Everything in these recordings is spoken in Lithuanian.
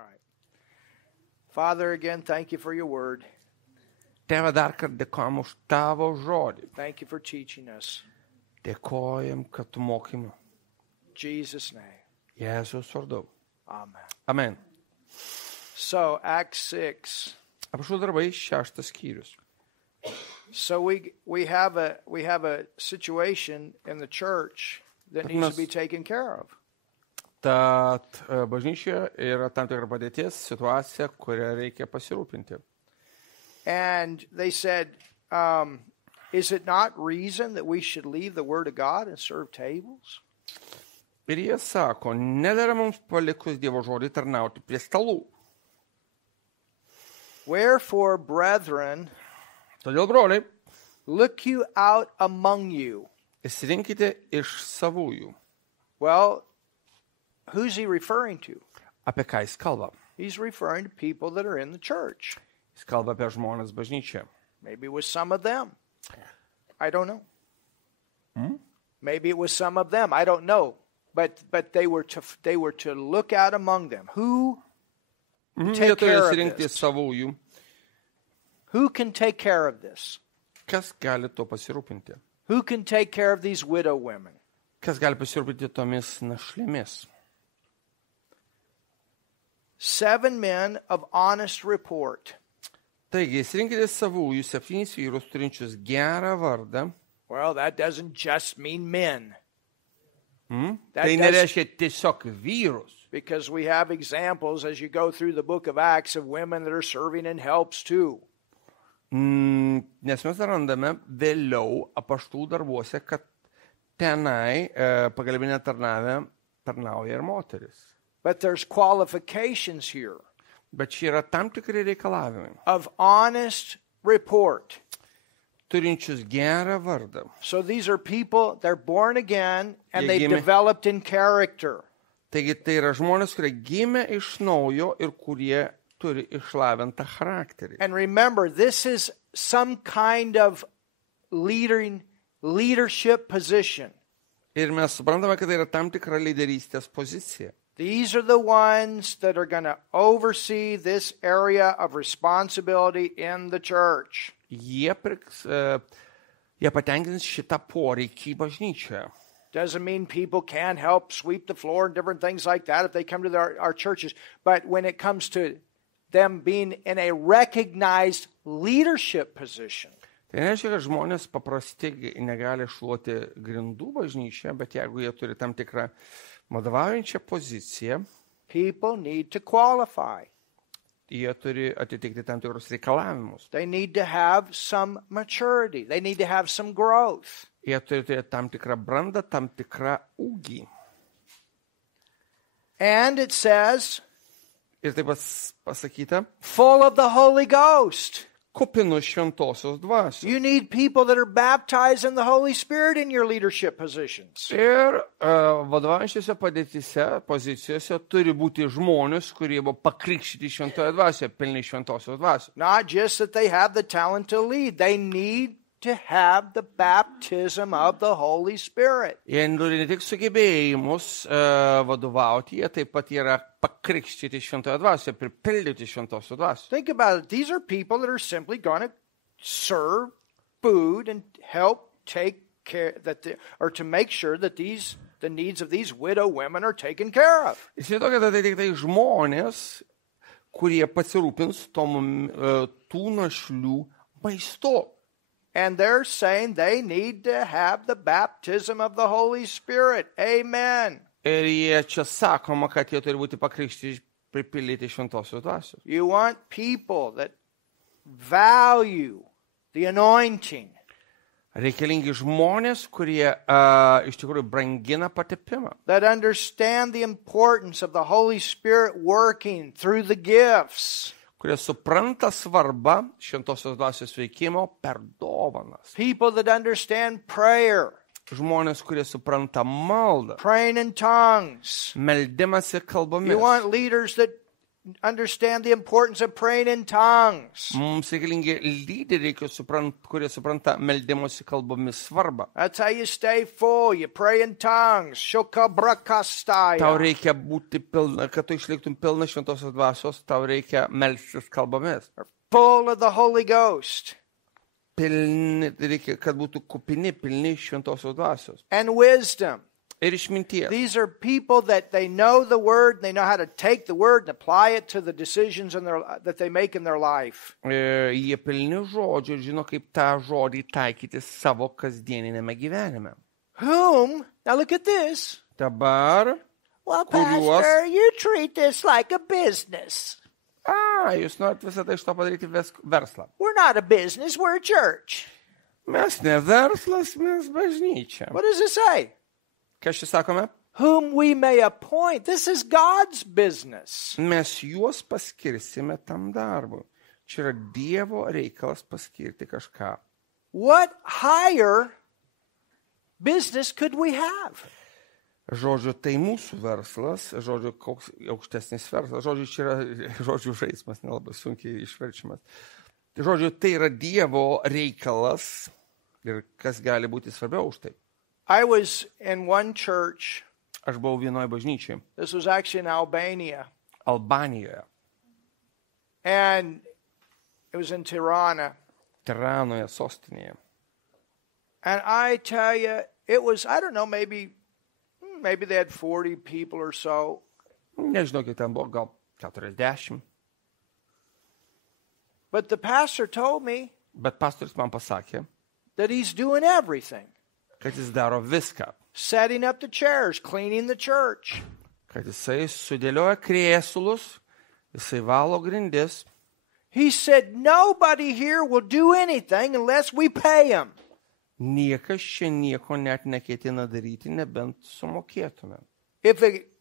right. Father, again, thank you for your word. Tėve, dar kartą dėkojam už tavo žodį. Thank you for teaching us. Dėkojam, kad tu mokai mus. In Jesus' name. Jėzus vardu. Amen. Amen. So, Acts 6. Apaštalų darbai 6 skyrius. So we have a situation in the church that needs to be taken care of. Tad bažnyčioje yra tam tikra padėtis, situacija, kurią reikia pasirūpinti. And they said, is it not reason that we should leave the word of God and serve tables? Ir jie sako, nedera mums palikus Dievo žodį tarnauti prie stalų. Wherefore, brethren, Todėl, broliai, look you out among you. išsirinkite iš savųjų. Well, who's he referring to? Apie ką jis kalba? He's referring to people that are in the church. Jis kalba apie žmones bažnyčią. Maybe it was some of them. I don't know. Maybe it was some of them. I don't know. But they were to look out among them. Who Jie take turi care of išsirinkti this? savųjų. Who can take care of this? Kas gali to pasirūpinti? Who can take care of these widow women? Kas gali pasirūpinti tomis našlėmis? 7 men of honest report. Taigi, išsirinkite savųjų 7 vyrus turinčius gerą vardą. Well, that doesn't just mean men. That Tai does- nereiškia tiesiog vyrus. Because we have examples as you go through the book of Acts of women that are serving in helps too. Nes mes randame vėliau apaštalų darbuose, kad tenai pagalbinė tarnauja ir moteris. But there's qualifications here Bet čia yra tam tikri reikalavimai, of honest report. turinčius gerą vardą. So these are people, they're born again and Jie they've gimė- developed in character. Taigi tai yra žmonės, kurie gimė iš naujo ir kurie turi išlavintą charakterį. And remember, this is some kind of leadership position. Ir mes suprantame, kad tai yra tam tikra lyderystės pozicija. These are the ones that are going to oversee this area of responsibility in the church. Jie patenkins šitą poreikį bažnyčioje. Doesn't mean people can't help sweep the floor and different things like that if they come to our churches. But when it comes to them being in a recognized leadership position, Tai nereiškia, kad žmonės paprasti negali šluoti grindų bažnyčioje, bet jeigu jie turi tam tikrą vadovaujančią poziciją, people need to qualify. jie turi atitikti tam tikrus reikalavimus. They need to have some maturity. They need to have some growth. Jie turi turėti tam tikrą brandą, tam tikrą ūgį. And it says, Ir taip pasakyta, full of the Holy Ghost. kupinus šventosios dvasios. You need people that are baptized in the Holy Spirit in your leadership positions. Ir vadovaujančiose pozicijose turi būti žmonės, kurie buvo pakrikštyti šventoje dvasioje, pilni šventosios dvasios. Not just that they have the talent to lead. They need to have the baptism of the Holy Spirit. Jie turi ne tik sugebėjimus vadovauti, jie taip pat yra pakrikštyti šventoje dvasioje, pripildyti šventosios dvasios. Think about it. These are people that are simply going to serve food and help take care or to make sure that the needs of these widow women are taken care of. Įsivaizduokite, tai tik tai žmonės, kurie pasirūpins tų našlių maistu. And they're saying they need to have the baptism of the Holy Spirit. Amen. Ir jie čia sakoma, kad jie turi būti pakrikštyti, pripildyti šventosios dvasios. You want people that value the anointing. Reikalingi žmonės, kurie iš tikrųjų brangina patepimą. That understand the importance of the Holy Spirit working through the gifts. Kurie supranta svarbą šventosios dvasios veikimo per dovanas. People that understand prayer. Žmonės, kurie supranta maldą. Praying in tongues. Meldimasi kalbomis. You want leaders that understand the importance of praying in tongues. Mums reikalingi lyderiai, kurie supranta meldimosi kalbomis svarbą. That's how you stay full. You pray in tongues. Tau Shokabrakastaya. reikia būti pilna, kad tu išliktum pilna šventosios dvasios, tau reikia melstis kalbomis. Full of the Holy Ghost. Reikia, kad būtų kupini, pilni šventosios dvasios. And wisdom. Ir išminties. These are people that they know the word, they know how to take the word and apply it to the decisions that they make in their life. Jie pilni žodžių ir žino, kaip tą žodį taikyti savo kasdieninėme gyvenime. Whom, now look at this. Dabar, Well, Kuriuos- Pastor, you treat this like a business. jūs norit visą tai iš to padaryti verslą. We're not a business, we're a church. Mes ne verslas, mes bažnyčia. What does it say? Ką šis sakome? Whom we may appoint. This is God's business. Mes juos paskirsime tam darbui. Čia yra Dievo reikalas paskirti kažką. What higher business could we have? Žodžiu, tai mūsų verslas, žodžiu, koks aukštesnis verslas, žodžiu, čia yra žodžių žaismas, nelabai sunkiai išverčiamas. Žodžiu, tai yra Dievo reikalas ir kas gali būti svarbiau už tai. I was in one church. Aš buvau vienoje bažnyčioje, This was actually in Albania. Albanijoje, And it was in Tirana. Tiranoje, sostinėje. And I tell you, it was, I don't know, maybe they had 40 people or so. Nežinau, kiek ten buvo, gal 40. But the pastor told me Bet pastorius man pasakė, that he's doing everything. kad jis daro viską. Setting up the chairs, cleaning the church. Kad jisai sudėlioja krėslus, jisai valo grindis. He said, nobody here will do anything unless we pay him. Niekas čia nieko net neketina daryti, nebent sumokėtume.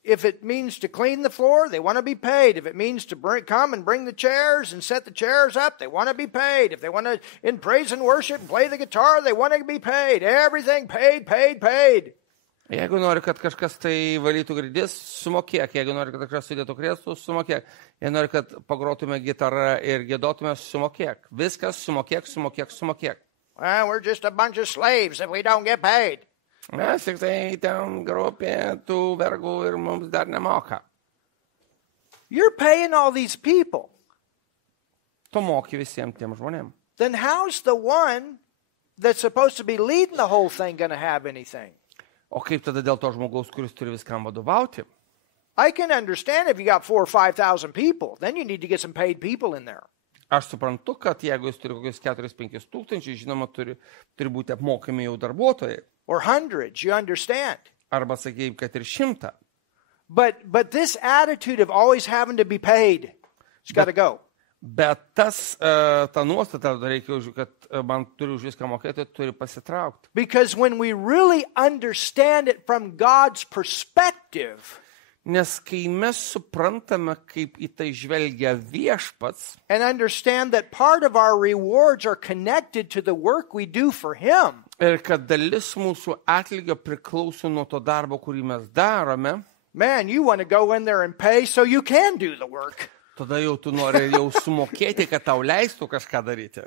If it means to clean the floor, they want to be paid. If it means to come and bring the chairs and set the chairs up, they want to be paid. If they want to, in praise and worship, play the guitar, they want to be paid. Everything paid. Jeigu nori, kad kažkas tai valytų grindis, sumokėk. Jeigu nori, kad kažkas sudėtų krėslus, sumokėk. Jeigu nori, kad pagrotume gitarą ir giedotume, sumokėk. Viskas sumokėk. Well, we're just a bunch of slaves if we don't get paid. Mes tik tai ten grupė tų vergų ir mums dar nemoka. You're paying all these people. Tu moki visiems tiem žmonėm. Then how's the one that's supposed to be leading the whole thing going to have anything? O kaip tada dėl to žmogaus, kuris turi viskam vadovauti? I can understand if you got 4,000 or 5,000 people, then you need to get some paid people in there. Aš suprantu, kad jeigu jis turi kokius 4-5 tūkstančių, žinoma, turi būti apmokami jau darbuotojai. Or hundreds, you understand. Arba, sakėjai, kad ir 100. But this attitude of always having to be paid, it's got to go. Bet ta nuostata, reikia, kad man turi už viską mokėti, turi pasitraukti. Because when we really understand it from God's perspective, Nes kai mes suprantame, kaip į tai žvelgia Viešpats, and understand that part of our rewards are connected to the work we do for Him, ir kad dalis mūsų atlygio priklauso nuo to darbo, kurį mes darome, man, you want to go in there and pay so you can do the work. tada jau tu nori jau sumokėti, kad tau leistų kažką daryti.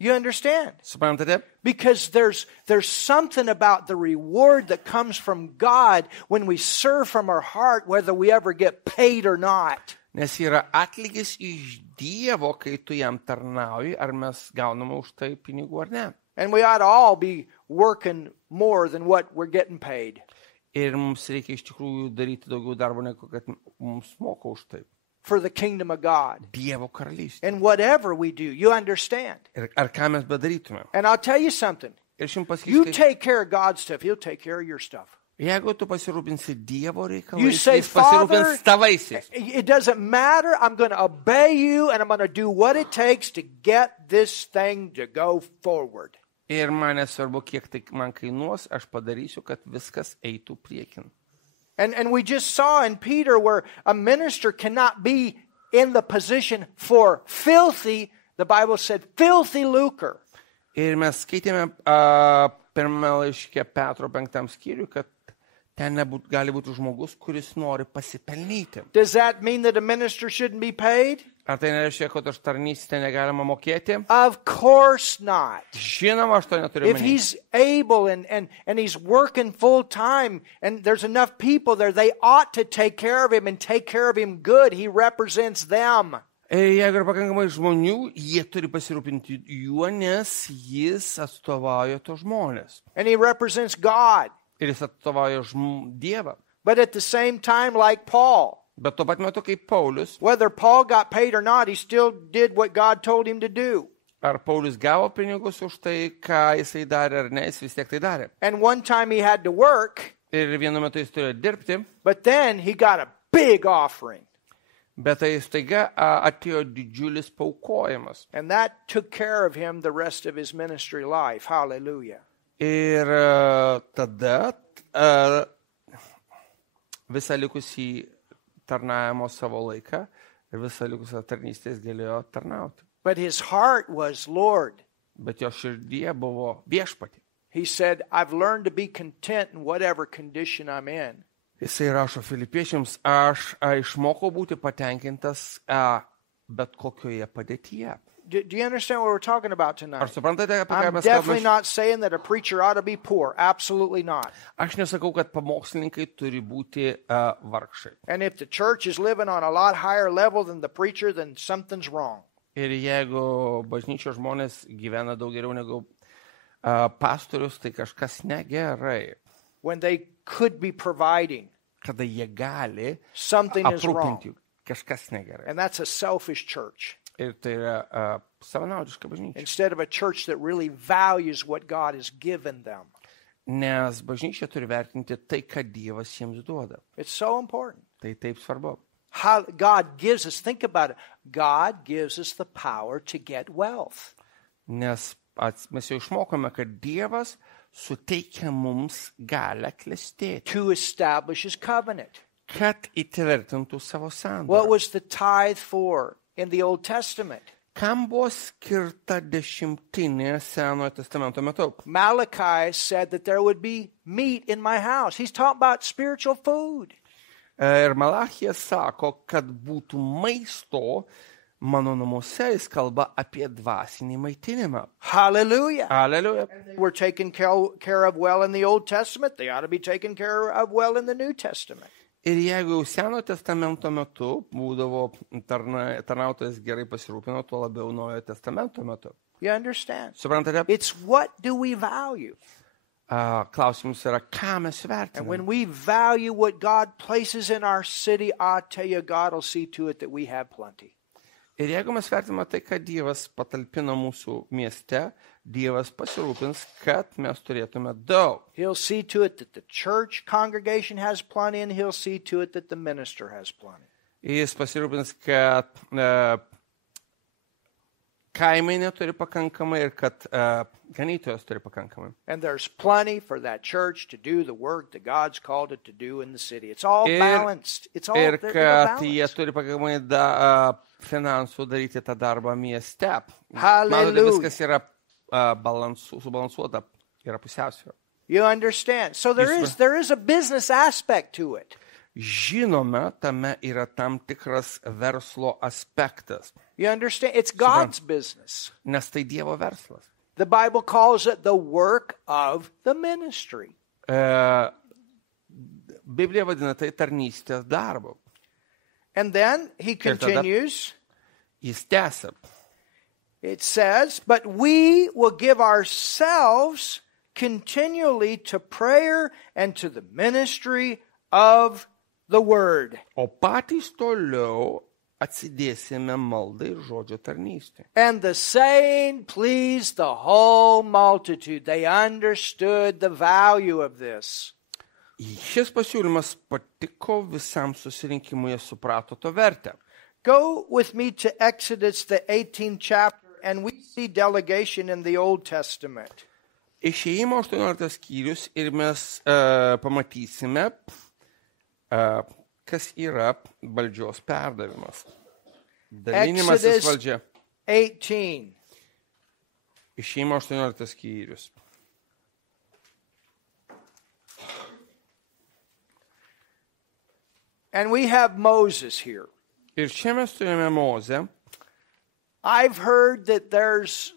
You understand? Suprantate? Because there's something about the reward that comes from God when we serve from our heart, whether we ever get paid or not. Nes yra atlygis iš Dievo, kai tu jam tarnauji, ar mes gauname už tai pinigų ar ne. And we ought to all be working more than what we're getting paid. Ir mums reikia iš tikrųjų daryti daugiau darbo, negu kad mums moka už tai. For the kingdom of God. Dievo karalystė. And whatever we do, you understand. Ir ar ką mes bedarytume. And I'll tell you something. Ir aš jums You pasakysiu, take care of God's stuff, He'll take care of your stuff. jeigu tu pasirūpinsi Dievo You reikalais, say, jis pasirūpins Father, tavaisiais. it doesn't matter. I'm going to obey you and I'm going to do what it takes to get this thing to go forward. Ir man nesvarbu, kiek tai man kainuos, aš padarysiu, kad viskas eitų priekin. And we just saw in Peter where a minister cannot be in the position for filthy, the Bible said, filthy lucre. Ir mes skaitėme pirmą laiškę Petro 5 skyrių, kad ten gali būti žmogus, kuris nori pasipelnyti. Does that mean that a minister shouldn't be paid? Ar tai nereiškia, kad už tarnystę negalima mokėti? Of course not. Žinoma, aš to neturiu If omeny. he's able and he's working full time and there's enough people there, they ought to take care of him and take care of him good. He represents them. Jeigu yra pakankamai žmonių, jie turi pasirūpinti juo, nes jis atstovauja tos žmonės. And he represents God. Ir jis atstovauja Dievą. But at the same time, like Paul, Bet tuo pat metu kaip Paulius, whether Paul got paid or not, he still did what God told him to do. ar Paulius gavo pinigus už tai, ką jisai darė ar ne, jis vis tiek tai darė. And one time he had to work, Ir vienu metu jis turėjo dirbti, but then he got a big offering. bet tai staiga atėjo didžiulis paukojimas. And that took care of him the rest of his ministry life. Hallelujah. Ir tada visą likusį tarnavimo savo laiką ir visą likusią tarnystės galėjo tarnauti. But his heart was, Lord. Bet jo širdie buvo viešpatį. He said, I've learned to be content in whatever condition I'm in. Jisai rašo Filipiečiams, aš išmokau būti patenkintas bet kokioje padėtyje. Do you understand what we're talking about Ar tonight? suprantate, apie ką I'm mes definitely kalbame? not saying that a preacher ought to be poor. Absolutely not. Aš nesakau, kad pamokslininkai turi būti vargšai. And if the church is living on a lot higher level than the preacher, then something's wrong. Ir jeigu bažnyčios žmonės gyvena daug geriau negu pastorius, tai kažkas negerai. When they could be providing, Kada jie gali something is wrong. aprūpinti, kažkas negerai. And that's a selfish church. Ir tai yra savanaudiška bažnyčia. Instead of a church that really values what God has given them. Nes bažnyčia turi vertinti tai, ką Dievas jiems duoda. It's so important. Tai taip svarbu. How God gives us, think about it, God gives us the power to get wealth. Nes mes jau išmokome, kad Dievas suteikia mums galę klestėti, To establish his covenant. kad įtvirtintų savo What sandorą. was the tithe for in the Old Testament? Kam buvo skirta 10 Senojo testamento metu? Malachi said that there would be meat in my house. He's talking about spiritual food. Ir Malachija sako, kad būtų maisto mano namuose, jis kalba apie dvasinį maitinimą. Hallelujah. Aleliuja. They were taken care of well in the Old Testament. They ought to be taken care of well in the New Testament. Ir jeigu jau Senojo testamento metu būdavo tarnautojas gerai pasirūpino, tuo labiau Naujojo testamento metu. You understand? Suprantate? It's what do we value? Klausimas yra, ką mes And when vertiname. we value what God places in our city, I'll tell you, God will see to it that we have plenty. Ir jeigu mes vertiname tai, ką Dievas patalpina mūsų mieste, Dievas pasirūpins, kad mes turėtume daug. He'll see to it that the church congregation has plenty, and he'll see to it that the minister has plenty. Jis pasirūpins, kad kaimai neturi pakankamai ir kad ganytojas turi pakankamai. And there's plenty for that church to do the work that God's called it to do in the city. It's all Ir- balanced. It's all Ir they're kad jie balanced. turi pakankamai finansų daryti tą darbą mieste. Matote, Hallelujah. viskas yra subalansuota, yra pusiausvyrą. You understand? So Yes, there is a business aspect to it. Žinome, tame yra tam tikras verslo aspektas, You understand? It's God's business. nes tai Dievo verslas. The Bible calls it the work of the ministry. Biblija vadina tai tarnystės darbu. And then he tada- continues. Jis tęsia. It says, but we will give ourselves continually to prayer and to the ministry of the word. O patys toliau atsidėsime maldai ir žodžio tarnystė. And the saying pleased the whole multitude. They understood the value of this. Šis pasiūlymas patiko visam susirinkimui, jie suprato to vertę. Go with me to Exodus, the 18th chapter, and we see delegation in the Old Testament. Išėjimo 18 skyrius ir mes pamatysime, kas yra valdžios perdavimas. Dalinimasis Exodus valdžia. 18. Išėjimo 18 skyrius. And we have Moses here. Ir čia mes turime Mozę. I've heard that there's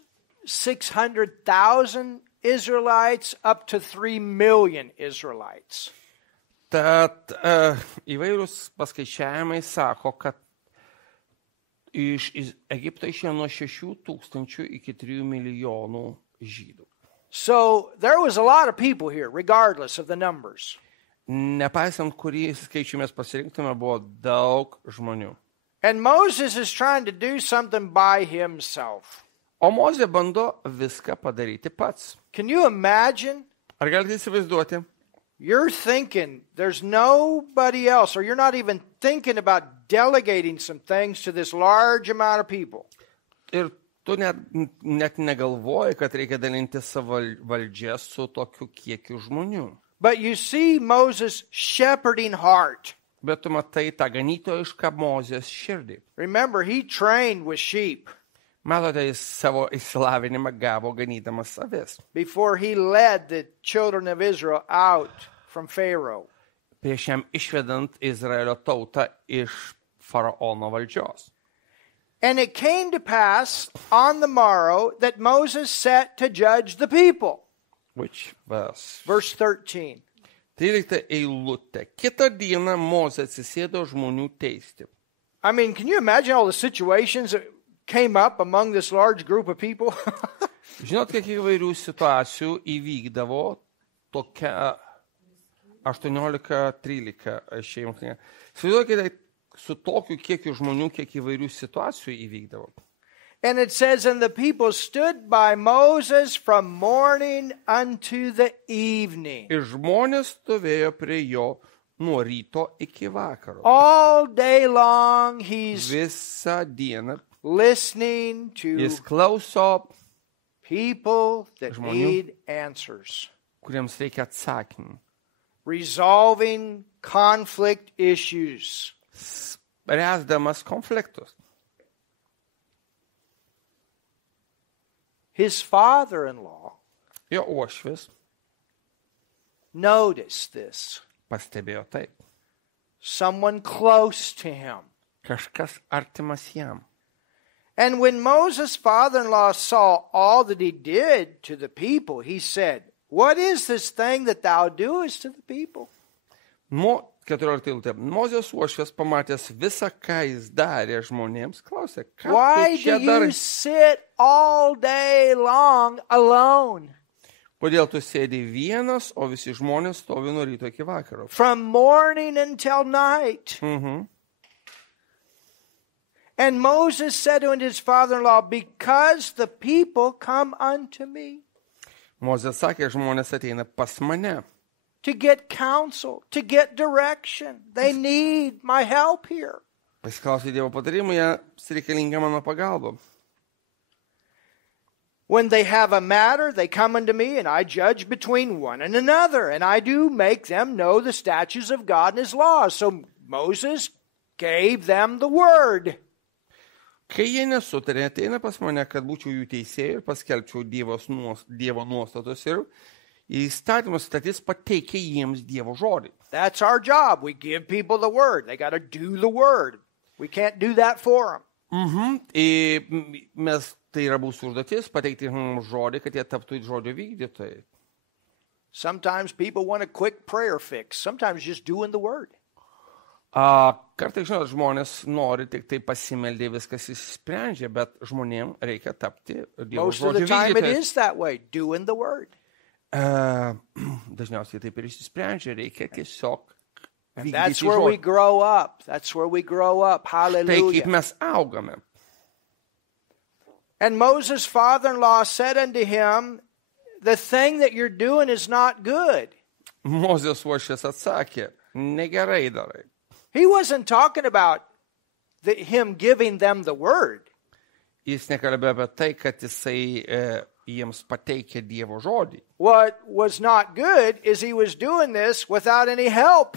600,000 Israelites up to 3 million Israelites. Tad įvairūs paskaičiavimai sako, kad iš Egipto išėjo nuo 6,000 iki 3 milijonų žydų. So there was a lot of people here, regardless of the numbers. Nepaisant, kurį skaičių mes pasirinktume, buvo daug žmonių. And Moses is trying to do something by himself. O Mozė bando viską padaryti pats. Can you imagine? Ar galite įsivaizduoti? You're thinking there's nobody else, or you're not even thinking about delegating some things to this large amount of people. Ir tu net negalvoji, kad reikia dalinti savo valdžią su tokiu kiekiu žmonių. But you see Moses' shepherding heart. Bet tu matai tą ganytojišką Mozės širdį. Remember, he trained with sheep Matote, jis savo išsilavinimą gavo ganydamas avis. before he led the children of Israel out from Pharaoh. Prieš jam išvedant Izraelio tautą iš faraono valdžios. And it came to pass on the morrow that Moses sat to judge the people. Which verse? Verse 13. 13 eilutė. Kitą dieną Mozė atsisėdo žmonių teisti. I mean, can you imagine all the situations that came up among this large group of people? Žinot, kiek įvairių situacijų įvykdavo tokia 18-13 šeimų. Įsivaizduokite, su tokiu kiekiu žmonių, kiek įvairių situacijų įvykdavo. And it says, and the people stood by Moses from morning unto the evening. Ir žmonės stovėjo prie jo nuo ryto iki vakaro. All day long he's Visą dieną listening to jis klauso, people that Žmonių. need answers, kuriems reikia atsakymų. resolving conflict issues. Spręsdamas konfliktus. His father-in-law Jo uošvis noticed this. pastebėjo taip. Someone close to him. Kažkas artimas jam. And when Moses' father-in-law saw all that he did to the people, he said, what is this thing that thou doest to the people? 14 eilutė. Mozės uošvis pamatęs visą, ką jis darė žmonėms, klausė, ką Why tu čia do darai? you sit all day long alone? Kodėl tu sėdi vienas, o visi žmonės stovi nuo ryto iki vakaro? From morning until night. And Moses said unto his father-in-law, because the people come unto me Mozė sakė, žmonės ateina pas mane. to get counsel, to get direction. They need my help here. Pasiklausė Dievo patarimų, jiems reikalinga mano pagalba. When they have a matter, they come unto me, and I judge between one and another, and I do make them know the statutes of God and his laws. So Moses gave them the word. Kai jie nesutarė, ateina pas mane, kad būčiau jų teisėjai ir paskelbčiau Dievo nuostatus ir įstatymus statys pateikė jiems Dievo žodį. That's our job. We give people the word. They got to do the word. We can't do that for them. Mes, tai yra mūsų užduotis, pateikti mums žodį, kad jie taptų žodžio vykdytojai. Sometimes people want a quick prayer fix. Sometimes just doing the word. Kartais, žinot, žmonės nori tik tai pasimeldė, viskas išsprendžia, bet žmonėms reikia tapti Dievo Most of the žodžio time it vykdytojais. is that way, doing the word. Dažniausiai taip ir išsisprendžia, reikia tiesiog And that's vykdyti where we žodį. grow up. That's where we grow up. Tai kaip Hallelujah. mes augame. And Moses' father-in-law said unto him, the thing that you're doing is not good. Mozės uošvis atsakė, negerai darai. He wasn't talking about him giving them the word. Jis nekalbėjo apie tai, kad jisai jiems pateikė Dievo žodį. What was not good is he was doing this without any help.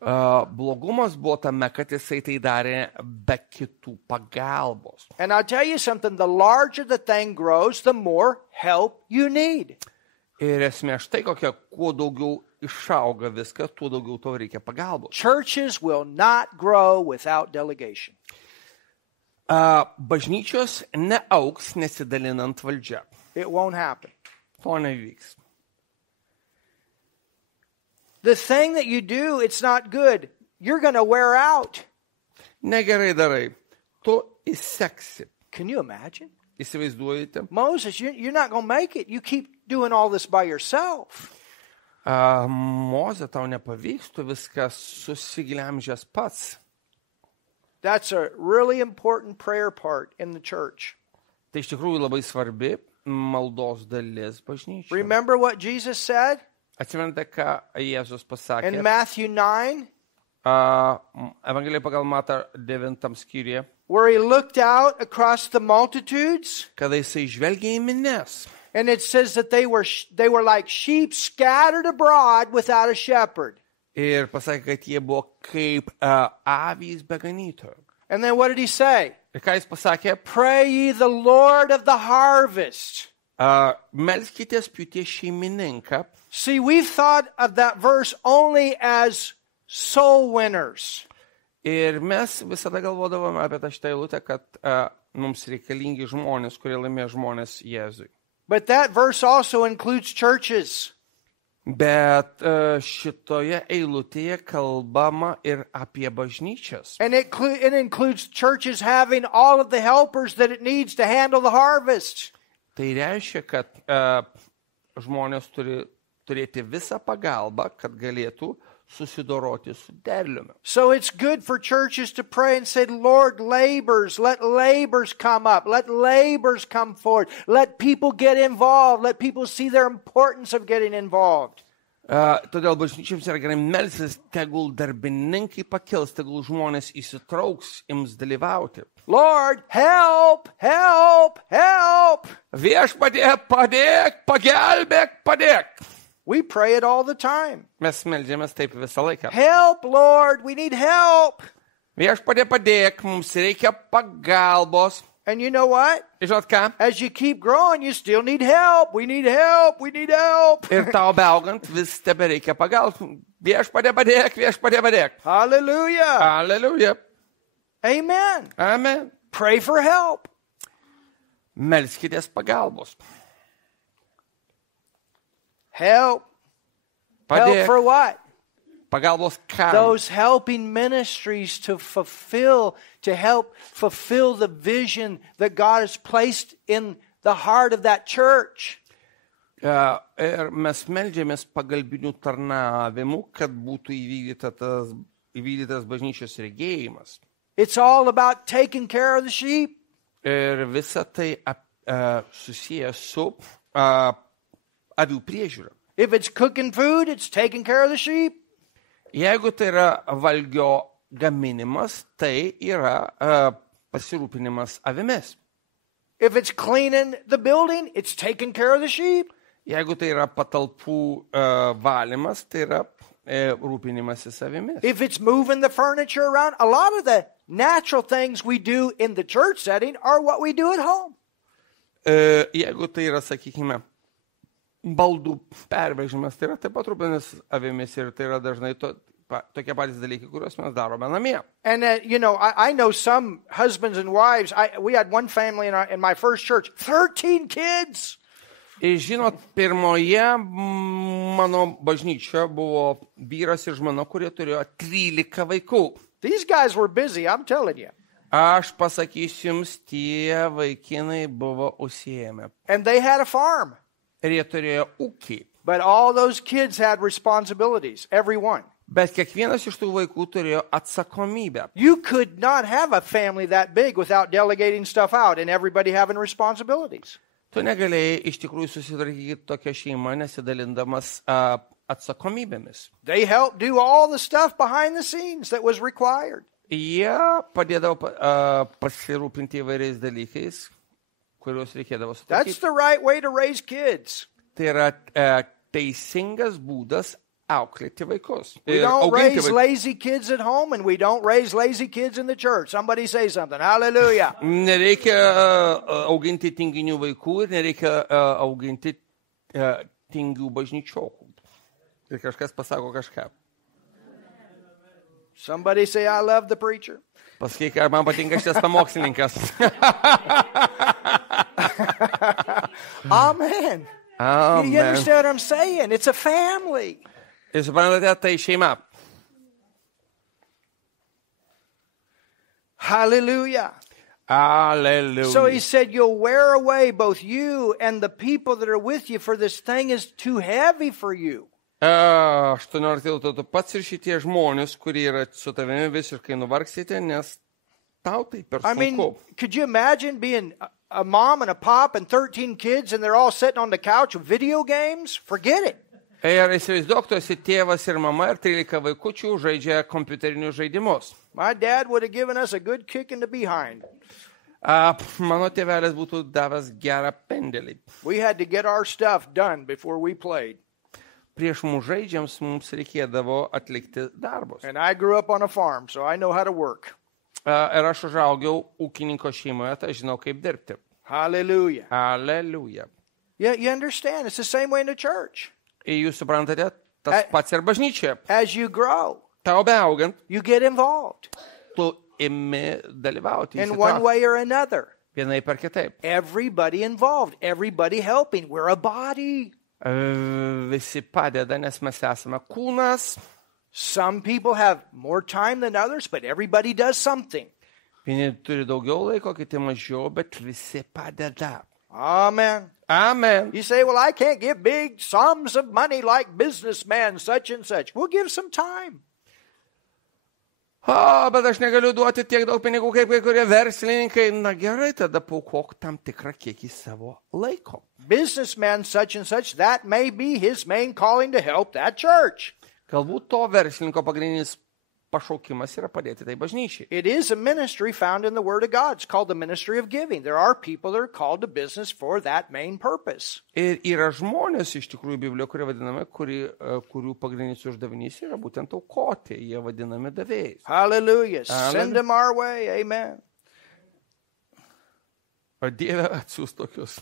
Blogumas buvo tame, kad jisai tai darė be kitų pagalbos. And I'll tell you something, the larger the thing grows, the more help you need. Ir esmė štai kokia, kuo daugiau išauga viską, tuo daugiau tau reikia pagalbos. Churches will not grow without delegation. Bažnyčios neauks nesidalinant valdžia. It won't happen. To nevyks. The thing that you do, it's not good. You're going to wear out. Negerai darai. Tu įseksi. Can you imagine? Įsivaizduojate? Moses, you're not going to make it. You keep doing all this by yourself. Moze, tau nepavyks, tu viską susiglemžęs pats. That's a really important prayer part in the church. Tai iš tikrųjų labai svarbi maldos dalis bažnyčioje. Remember what Jesus said Atsimenate, ką Jėzus pasakė? in Matthew 9, Evangelija pagal Matą 9 skyriuje, where he looked out across the multitudes, kada jisai žvelgia į minias. and it says that they were like sheep scattered abroad without a shepherd. Ir pasakė, kad jie buvo kaip avys be ganytojo. And then what did he say? Ir ką jis pasakė? Pray ye the Lord of the harvest. Melskitės pjūties šeimininką. See, we've thought of that verse only as soul winners. Ir mes visada galvodavome apie tą šitą eilutę, kad mums reikalingi žmonės, kurie laimėjo žmonės Jėzui. But that verse also includes churches. Bet šitoje eilutėje kalbama ir apie bažnyčias. And it includes churches having all of the helpers that it needs to handle the harvest. Tai reiškia, kad žmonės turi turėti visą pagalbą, kad galėtų susidoroti su derliumi. So it's good for churches to pray and say, Lord, let laborers come up. Let laborers come forward. Let people get involved. Let people see their importance of getting involved. Todėl bažnyčiams yra gerai melstis, tegul darbininkai pakils, tegul žmonės įsitrauks, ims dalyvauti. Lord, help, help, help. Viešpatie, padėk, pagelbėk, padėk. We pray it all the time. Mes meldžiamės taip visą laiką. Help, Lord, we need help. Viešpatie, padėk, mums reikia pagalbos. And you know what? Žinot ką? As you keep growing, you still need help. We need help. We need help. Ir tau beaugant vis tebereikia pagalbos. Viešpatie, padėk, viešpatie, padėk. Hallelujah. Hallelujah. Amen. Amen. Pray for help. Melskitės pagalbos. Help. Help Padėk. for what? Pagalbos kam? Those helping ministries to help fulfill the vision that God has placed in the heart of that church. Ir mes meldžiamės pagalbinių tarnavimų, kad būtų įvykdytas bažnyčios regėjimas. It's all about taking care of the sheep. Ir visa tai susijęs su avių priežiūra. If it's cooking food, it's taking care of the sheep. Jeigu tai yra valgio gaminimas, tai yra pasirūpinimas avimis. If it's cleaning the building, it's taking care of the sheep. Jeigu tai yra patalpų valymas, tai yra rūpinimasis avimis. If it's moving the furniture around, a lot of the natural things we do in the church setting are what we do at home. Jeigu tai yra, sakykime, baldų pervežimas, tai yra taip pat rūpinis avimis ir tai yra dažnai tokie patys dalykai, kuriuos mes darome namie. And I know some husbands and wives. We had one family in my first church, 13 kids. Ir žinot, pirmoje mano bažnyčioje buvo vyras ir žmona, kurie turėjo 13 vaikų. These guys were busy, I'm telling you. Aš pasakysiu jums, tie vaikinai buvo užsiėmę. And they had a farm. Ir jie turėjo ūkį. But all those kids had responsibilities, every one. Bet kiekvienas iš tų vaikų turėjo atsakomybę. You could not have a family that big without delegating stuff out and everybody having responsibilities. Tu negalėjai iš tikrųjų susitvarkyti tokią šeimą, nesidalindamas atsakomybėmis. They helped do all the stuff behind the scenes that was required. Jie padėdavo pasirūpinti įvairiais dalykais, kuriuos reikėdavo sutvarkyti. That's the right way to raise kids. Tai yra teisingas būdas auklėti vaikus. We don't raise lazy kids at home and we don't raise lazy kids in the church. Somebody say something. Hallelujah. Nereikia auginti tinginių vaikų ir nereikia auginti tingių bažnyčiokų. Ir kažkas pasako kažką. Somebody say, I love the preacher. Pasakyk, ar man patinka šitas pamokslininkas. Amen. Amen. You understand what I'm saying? It's a family. Ir suprantate, tai šeima. Hallelujah. Hallelujah. So he said, you'll wear away both you and the people that are with you, for this thing is too heavy for you. 18 eilutė, tu pats ir šitie žmonės, kurie yra su tavimi, visiškai nuvargsite, nes tau tai per I sunku. mean, could you imagine being a mom and a pop and 13 kids and they're all sitting on the couch with video games? Forget it. Ir įsivaizduok, tu esi tėvas ir mama ir 13 vaikučių žaidžia kompiuterinius žaidimus. My dad would have given us a good kick in the behind. Mano tėvelis būtų davęs gerą pendelį. We had to get our stuff done before we played. Prieš mūsų žaidžiams mums reikėdavo atlikti darbus. And I grew up on a farm, so I know how to work. Ir aš užaugiau ūkininko šeimoje, tai žinau kaip dirbti. Hallelujah. Hallelujah. Yeah, you understand? It's the same way in the church. Ir jūs suprantate, tas pats ir bažnyčioje. As you grow, Tau beaugant, you get involved tu imi dalyvauti. in one way or another. Vienaip ar kitaip. Everybody involved, everybody helping. We're a body. Visi padeda, nes mes esame kūnas. Some people have more time than others, but everybody does something. Vieni turi daugiau laiko, kiti mažiau, bet visi padeda. Amen. Amen. You say, well, I can't give big sums of money like businessman such and such. We'll give some time. Bet aš negaliu duoti tiek daug pinigų, kaip kai kurie verslininkai. Na gerai, tada paaukok tam tikrą kiekį savo laiko. Businessman such and such, that may be his main calling to help that church. Galbūt to verslininko pagrindinis pašaukimas yra padėti tai bažnyčiai. It is a ministry found in the Word of God. It's called the ministry of giving. There are people that are called to business for that main purpose. Ir yra žmonės iš tikrųjų Biblijoje, kurie vadinami, kurių pagrindinis uždavinys yra būtent aukoti. Jie vadinami davėjais. Hallelujah. Send them our way. Amen. O Dieve atsiųs tokius.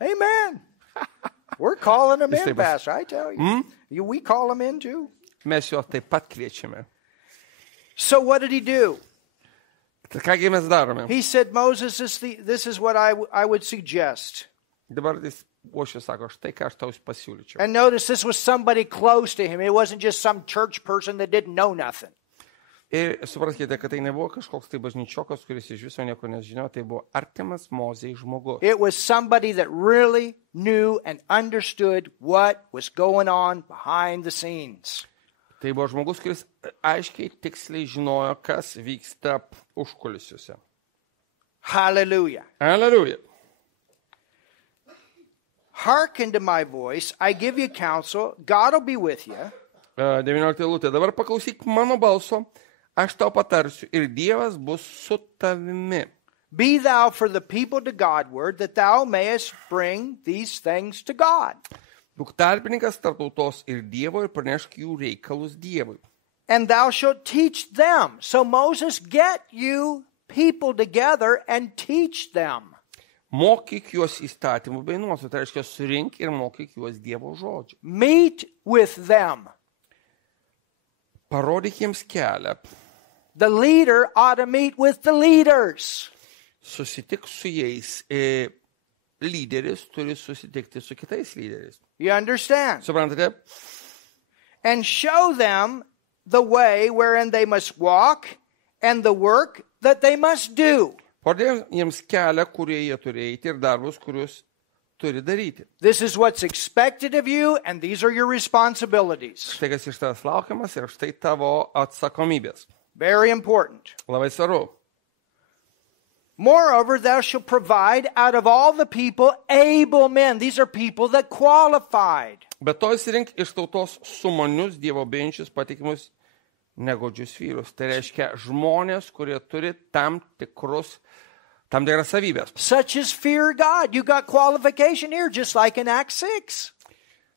Amen. We're calling them in, Stay with- Pastor, I tell you. We call them in too. Mes juos taip pat kviečiame. So what did he do? Tai kągi mes darome? He said, Moses, this is what I would suggest. Dabar jis Ošius sako, štai ką aš tau pasiūlyčiau. And notice this was somebody close to him. It wasn't just some church person that didn't know nothing. Ir supraskite, kad tai nebuvo kažkoks tai bažnyčiokas, kuris iš viso nieko nežinojo, tai buvo artimas Mozei žmogus. It was somebody that really knew and understood what was going on behind the scenes. Tai buvo žmogus, kuris aiškiai tiksliai žinojo, kas vyksta užkulisiuose. Hallelujah. Alleluja. Hearken to my voice. I give you counsel. God will be with you. 19 eilutė. Dabar paklausyk mano balso, aš tau patarsiu ir Dievas bus su tavimi. Be thou for the people to Godward, that thou mayest bring these things to God. Būk tarpininkas tarp tautos ir Dievo ir pranešk jų reikalus Dievui. And thou shalt teach them. So Moses, get you people together and teach them. Mokyk juos įstatymų bei nuostatų, tai reiškia surink ir mokyk juos Dievo žodžių. Meet with them. Parodyk jiems kelią. The leader ought to meet with the leaders. Susitik su jais. Lyderis turi susitikti su kitais lyderiais. You understand? Suprantate? And show them the way wherein they must walk and the work that they must do. Parodėk jiems kelią, kurie jie turi eiti ir darbus, kuriuos turi daryti. This is what's expected of you, and these are your responsibilities. Štai kas iš tavęs laukiamas ir štai tavo atsakomybės. Very important. Labai svarbu. Moreover, thou shalt provide out of all the people able men. These are people that qualified. Bet to įsirink iš tautos sumanius, Dievo bijančius, patikimus, negodžius vyrus. Tai reiškia žmonės, kurie turi tam tikras savybės. Such as fear God. You got qualification here, just like in Acts 6.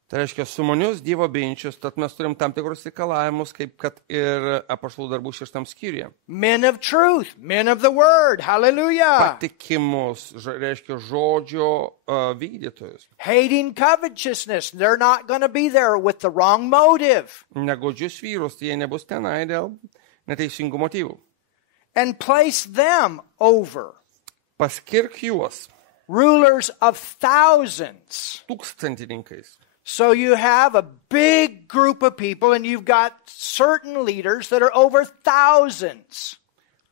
Tai reiškia sumonius Dievo bijančius, tad mes turim tam tikrus reikalavimus, kaip kad ir apaštalų darbų 6 skyriuje. Men of truth, men of the word. Hallelujah. Patikimus, reiškia žodžio vykdytojus. Hating covetousness. They're not going to be there with the wrong motive. Negodžius vyrus, tai jie nebus tenai dėl neteisingų motyvų. And place them over Paskirk juos rulers of thousands. tūkstantininkais. So you have a big group of people and you've got certain leaders that are over thousands.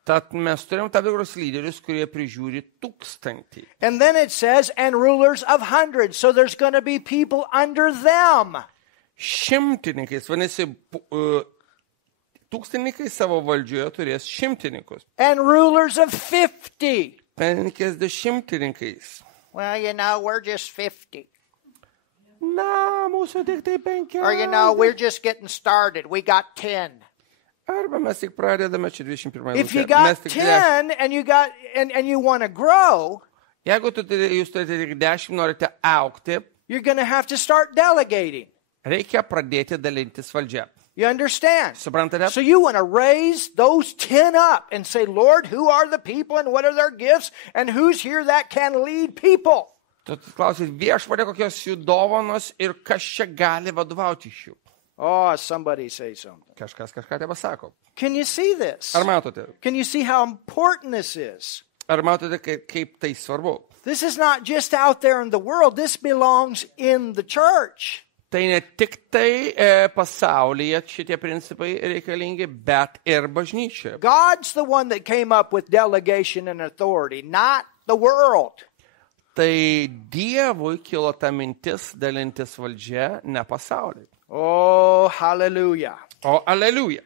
Tad mes turim tam tikrus lyderius, kurie prižiūri 1000. And then it says, and rulers of hundreds. So there's going to be people under them. Šimtininkais, vadinasi, tūkstantininkai savo valdžioje turės šimtininkus. And rulers of 50. 50. Well, you know, we're just 50. Na, mūsų tik tai 5. Or, you know, we're just getting started. We got 10. Arba mes tik pradedame čia 21. If you Mes got tik 10 and you want to grow, Jeigu jūs turite tik 10, norite augti, you're going to have to start delegating. reikia pradėti dalintis valdžia. You understand? Suprantate? So you want to raise those 10 up and say, Lord, who are the people and what are their gifts and who's here that can lead people? Tu klausyt, viešpatie, kokios jų dovanos ir kas čia gali vadovauti iš jų. Oh, somebody say something. Kažkas kažką te pasako. Can you see this? Ar matote? Can you see how important this is? Ar matote, kaip tai svarbu? This is not just out there in the world. This belongs in the church. Tai ne tik tai pasaulyje šitie principai reikalingi, bet ir bažnyčioje. God's the one that came up with delegation and authority, not the world. Tai Dievui kilo ta mintis dalintis valdžia, ne pasauliui. Oh, hallelujah. O aleliuja.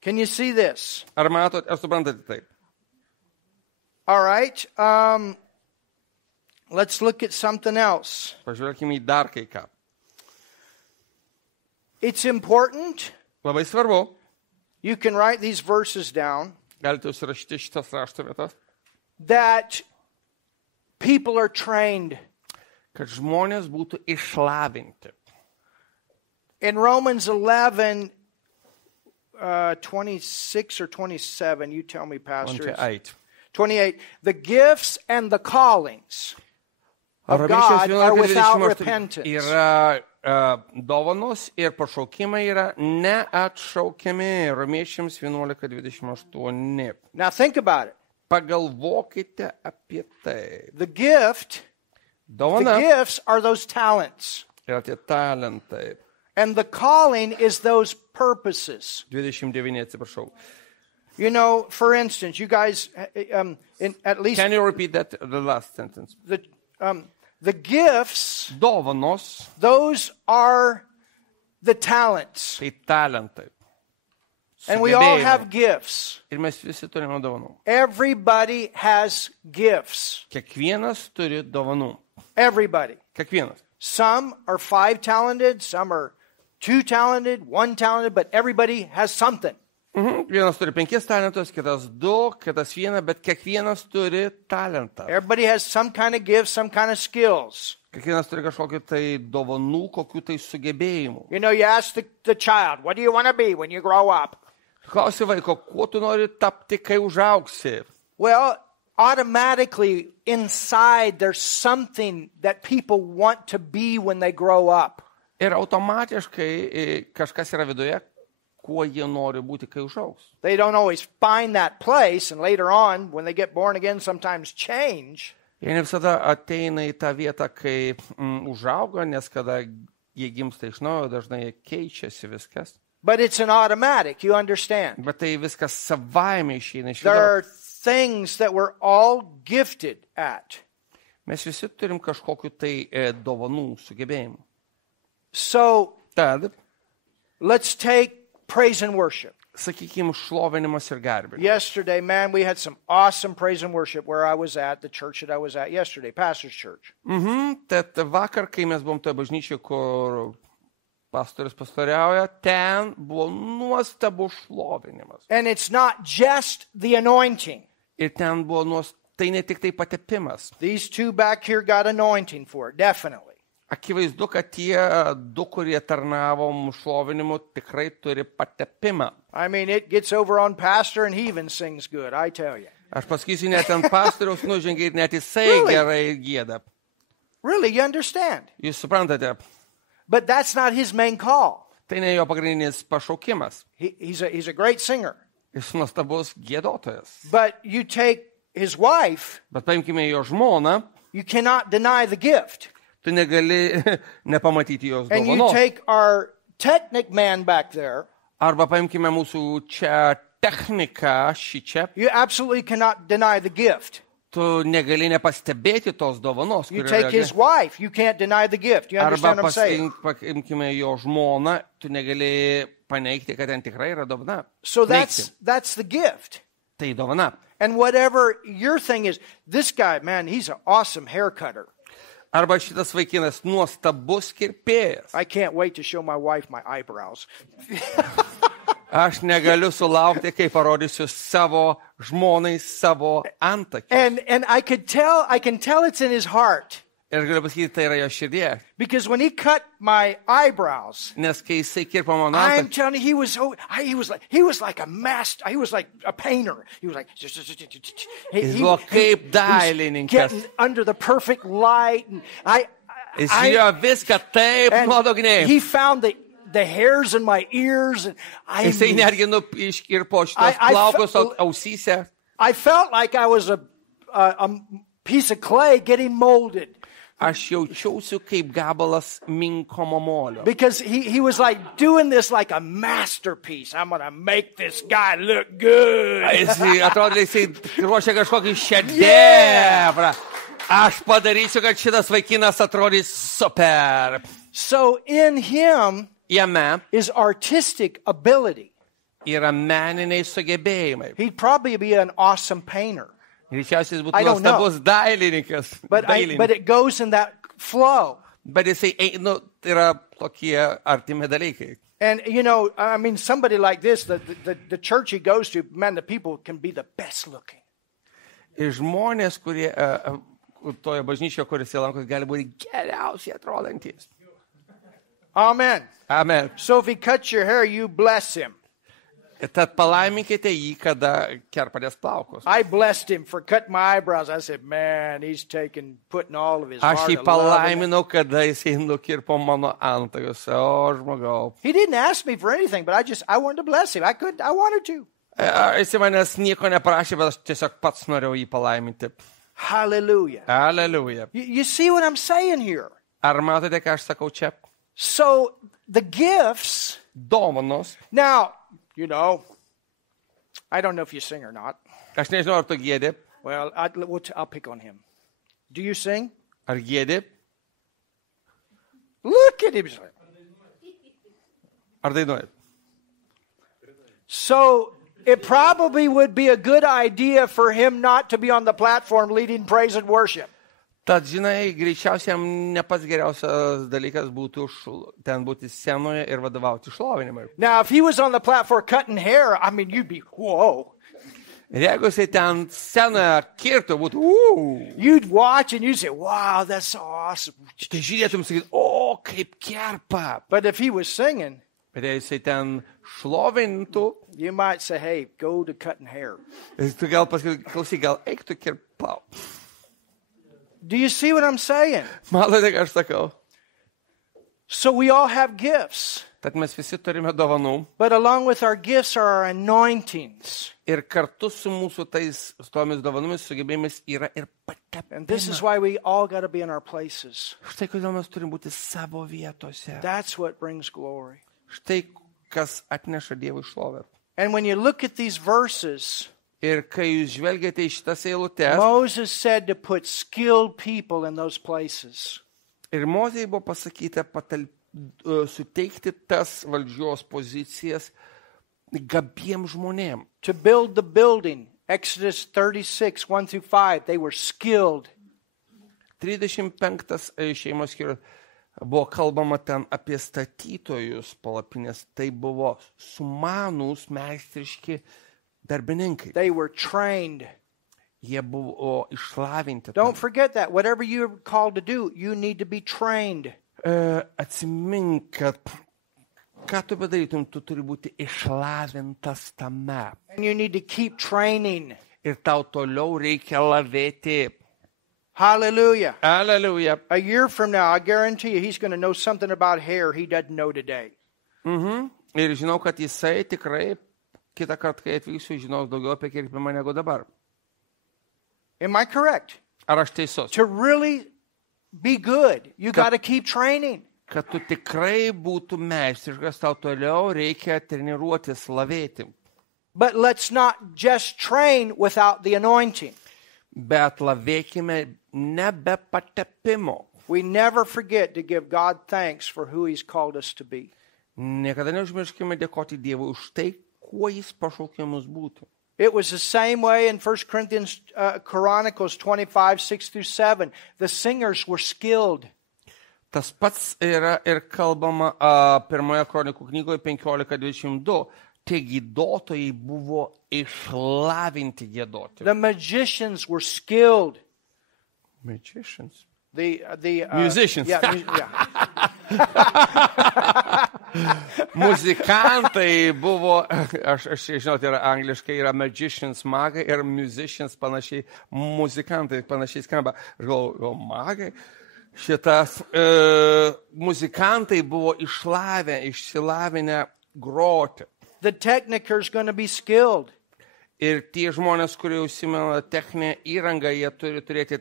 Can you see this? Ar matote, ar suprantate taip? All right. Let's look at something else. Pažvelkime į dar kai ką. It's important. Labai svarbu. You can write these verses down. Galite užsirašyti šitas rašto vietas. That people are trained. Kad žmonės būtų išlavinti. In Romans 11, 26 or 27, you tell me, Pastor. 28. 28. The gifts and the callings of God are without repentance. Yra dovanos ir pašaukimai yra neatšaukiami. Romiečiams 11:28. Now think about it. Pagalvokite apie tai. The gifts are those talents. Yra tie talentai. And the calling is those purposes. 29, atsiprašau. You know, for instance, you guys, at least Can you repeat that, the last sentence? the gifts, Dovanos, those are the talents. tai talentai. And we all Sugebėjimai. have gifts. Ir mes visi turime dovanų. Everybody has gifts. Kiekvienas turi dovanų. Everybody. Kiekvienas. Some are 5 talented, some are 2 talented, 1 talented, but everybody has something. Vienas turi 5 talentus, kitas 2, kitas 1, bet kiekvienas turi talentą. Everybody has some kind of gifts, some kind of skills. Kiekvienas turi kažkokių tai dovanų, kokių tai sugebėjimų. You know, you ask the child, what do you want to be when you grow up? Klausi vaiko, kuo tu nori tapti, kai užaugsi? Well, automatically inside there's something that people want to be when they grow up. Ir automatiškai kažkas yra viduje, kuo jie nori būti, kai užaugs. They don't always find that place, and later on, when they get born again, sometimes change. Jie ne visada ateina į tą vietą, kai užauga, nes kada jie gimsta iš naujo, dažnai keičiasi viskas. But it's an automatic, you understand. Bet tai viskas savaime išeina iš There are vidaus. things that we're all gifted at. Mes visi turim kažkokiu tai dovanų sugebėjimų. So Tad, let's take praise and worship. sakykime, šlovinimas ir garbinimas. Yesterday, man, we had some awesome praise and worship where I was at, the church that I was at yesterday, Pastor's Church. Tad vakar, kai mes buvom toje bažnyčioje, kur pastorius pastoriauja, ten buvo nuostabus šlovinimas. And it's not just the anointing. Ir ten buvo tai ne tik tai patepimas. These two back here got anointing for it, definitely. Akivaizdu, kad tie du, kurie tarnavo šlovinimu, tikrai turi patepimą. I mean, it gets over on pastor and he even sings good, I tell you. Aš pasakysiu, net ant pastoriaus nužengia ir net jisai Really? gerai gieda. Really, you understand? Jūs suprantate, But that's not his main call. tai ne jo pagrindinis pašaukimas. He's a great singer. Jis nuostabus giedotojas. But you take his wife, Bet paimkime jo žmoną, you cannot deny the gift. tu negali nepamatyti jos And you dovanos. take our technic man back there, Arba paimkime mūsų čia techniką, šį čia, you absolutely cannot deny the gift. tu negali nepastebėti tos dovanos. You kuri take yra his wife, you can't deny the gift. You Arba understand what I'm saying? paimkime jo žmoną, tu negali paneigti, kad ten tikrai yra dovana. So Neigti. that's the gift. Tai dovana. And whatever your thing is, this guy, man, he's an awesome hair cutter. Arba šitas vaikinas nuostabus kirpėjas. I can't wait to show my wife my eyebrows. Aš negaliu sulaukti, kai parodysiu savo žmonai savo antakį. And I can tell it's in his heart. Ir galiu pasakyti, tai yra jo širdie. Because when he cut my eyebrows, Nes kai jisai kirpo mano I'm antakį, telling you, he was like a master. He was like a painter. He was like, Jis buvo kaip dailininkas. getting under the perfect light. And Jis žiūrėjo viską taip and nuodugniai. he found the hairs in my ears. And Jisai netgi iškirpo šitos I plaukus fe- ausyse. I felt like I was a piece of clay getting molded. Aš jaučiausi kaip gabalas minkomo molio. Because he was like doing this like a masterpiece. I'm going to make this guy look good. Jisai atrodė, jisai ruošia kažkokį šedevrą. Aš padarysiu, kad šitas vaikinas atrodys super. So in him Jame is artistic ability. yra meniniai sugebėjimai. He'd probably be an awesome painter. Greičiausiai jis I būtų don't know. nuostabus dailininkas. But it goes in that flow. Bet jisai, tai yra tokie artimi dalykai. And, you know, I mean, somebody like this, the church he goes to, man, the people can be the best looking. Ir žmonės, kurie toje bažnyčioje, kuris įlankos, gali būti geriausiai atrodantys. Amen. Amen. So if he cuts your hair, you bless him. Tad palaiminkite jį, kada kerpadės plaukus. I blessed him for cutting my eyebrows. I said, man, he's putting all of his Aš heart jį of love in it." palaiminau, kada jisai nukirpo mano antakius. O, žmogau. He didn't ask me for anything, but I wanted to bless him. I wanted to. Jisai manęs nieko neprašė, bet aš tiesiog pats norėjau jį palaiminti. Hallelujah. Aleliuja. You see what I'm saying here? Ar matote, ką aš sakau čia? So the gifts, Dovanos. now, you know, I don't know if you sing or not. Aš nežinau, ar tu giedi. Well, I'll pick on him. Do you sing? Ar giedi? Look at him. Ar dainuoji? So it probably would be a good idea for him not to be on the platform leading praise and worship. Tad, žinai, greičiausiai jam ne pats geriausias dalykas būtų ten būti scenoje ir vadovauti šlovinimui. Now, if he was on the platform cutting hair, I mean, you'd be, whoa. Ir jeigu jisai ten scenoje kirtų, būtų, You'd watch and you'd say, wow, that's so awesome. tai žiūrėtum sakyti, o, kaip kerpa. But if he was singing, Bet jei jisai ten šlovintų, you might say, hey, go to cutting hair. tu gal pasakytum, klausyk, gal eik tu kirpau. Do you see what I'm saying? Matote, ką aš sakau? So we all have gifts, Tad mes visi turime dovanų but along with our gifts are our anointings. ir kartu su mūsų su tomis dovanomis sugebėjimais yra ir And this is patepimas. why we all got to be in our places. Štai kodėl mes turime būti savo vietose. That's what brings glory. Štai kas atneša Dievui šlovę. And when you look at these verses, Ir kai jūs žvelgiate į šitas eilutes, Moses said to put skilled people in those places. ir Mozei buvo pasakyta suteikti tas valdžios pozicijas gabiems žmonėms. To build the building, Exodus 36, 1 through 5, they were skilled. 35 šeimos skyrius buvo kalbama ten apie statytojus palapinės. Tai buvo sumanūs, meistriški darbininkai. They were trained. Jie buvo išlavinti. Don't forget that. Whatever you're called to do, you need to be trained. Atsimink, kad ką tu bedarytum, tu turi būti išlavintas tame. And you need to keep training. Ir tau toliau reikia lavėti. Hallelujah. Hallelujah. A year from now, I guarantee you, he's going to know something about hair he doesn't know today. Ir žinau, kad jisai tikrai kitą kartą, kai atvyksiu, žinos daugiau apie kirpimą negu dabar. Am I correct? Ar aš teisus? To really be good, you got to keep training. Kad tu tikrai būtum meistriškas, tau toliau reikia treniruotis, lavėti. But let's not just train without the anointing. Bet lavėkime nebe patepimo. We never forget to give God thanks for who he's called us to be. Niekada neužmirškime dėkoti Dievui už tai, kuo jis pašaukė mus būti. It was the same way in 1 Corinthians Chronicles 25, 6-7. The singers were skilled. Tas pats yra ir kalbama pirmoje kronikų knygoje 15:22. Tie giedotojai buvo išlavinti giedoti. The magicians were skilled. Magicians. Musicians. Yeah. Muzikantai buvo, aš žinau, tai yra angliškai, yra magicians, magai, ir musicians panašiai, muzikantai panašiai skamba. Aš galvoju, magai. Šitas muzikantai buvo išsilavinę groti. The techniker's going to be skilled. Ir tie žmonės, kurie užsimena techninę įrangą, jie turi turėti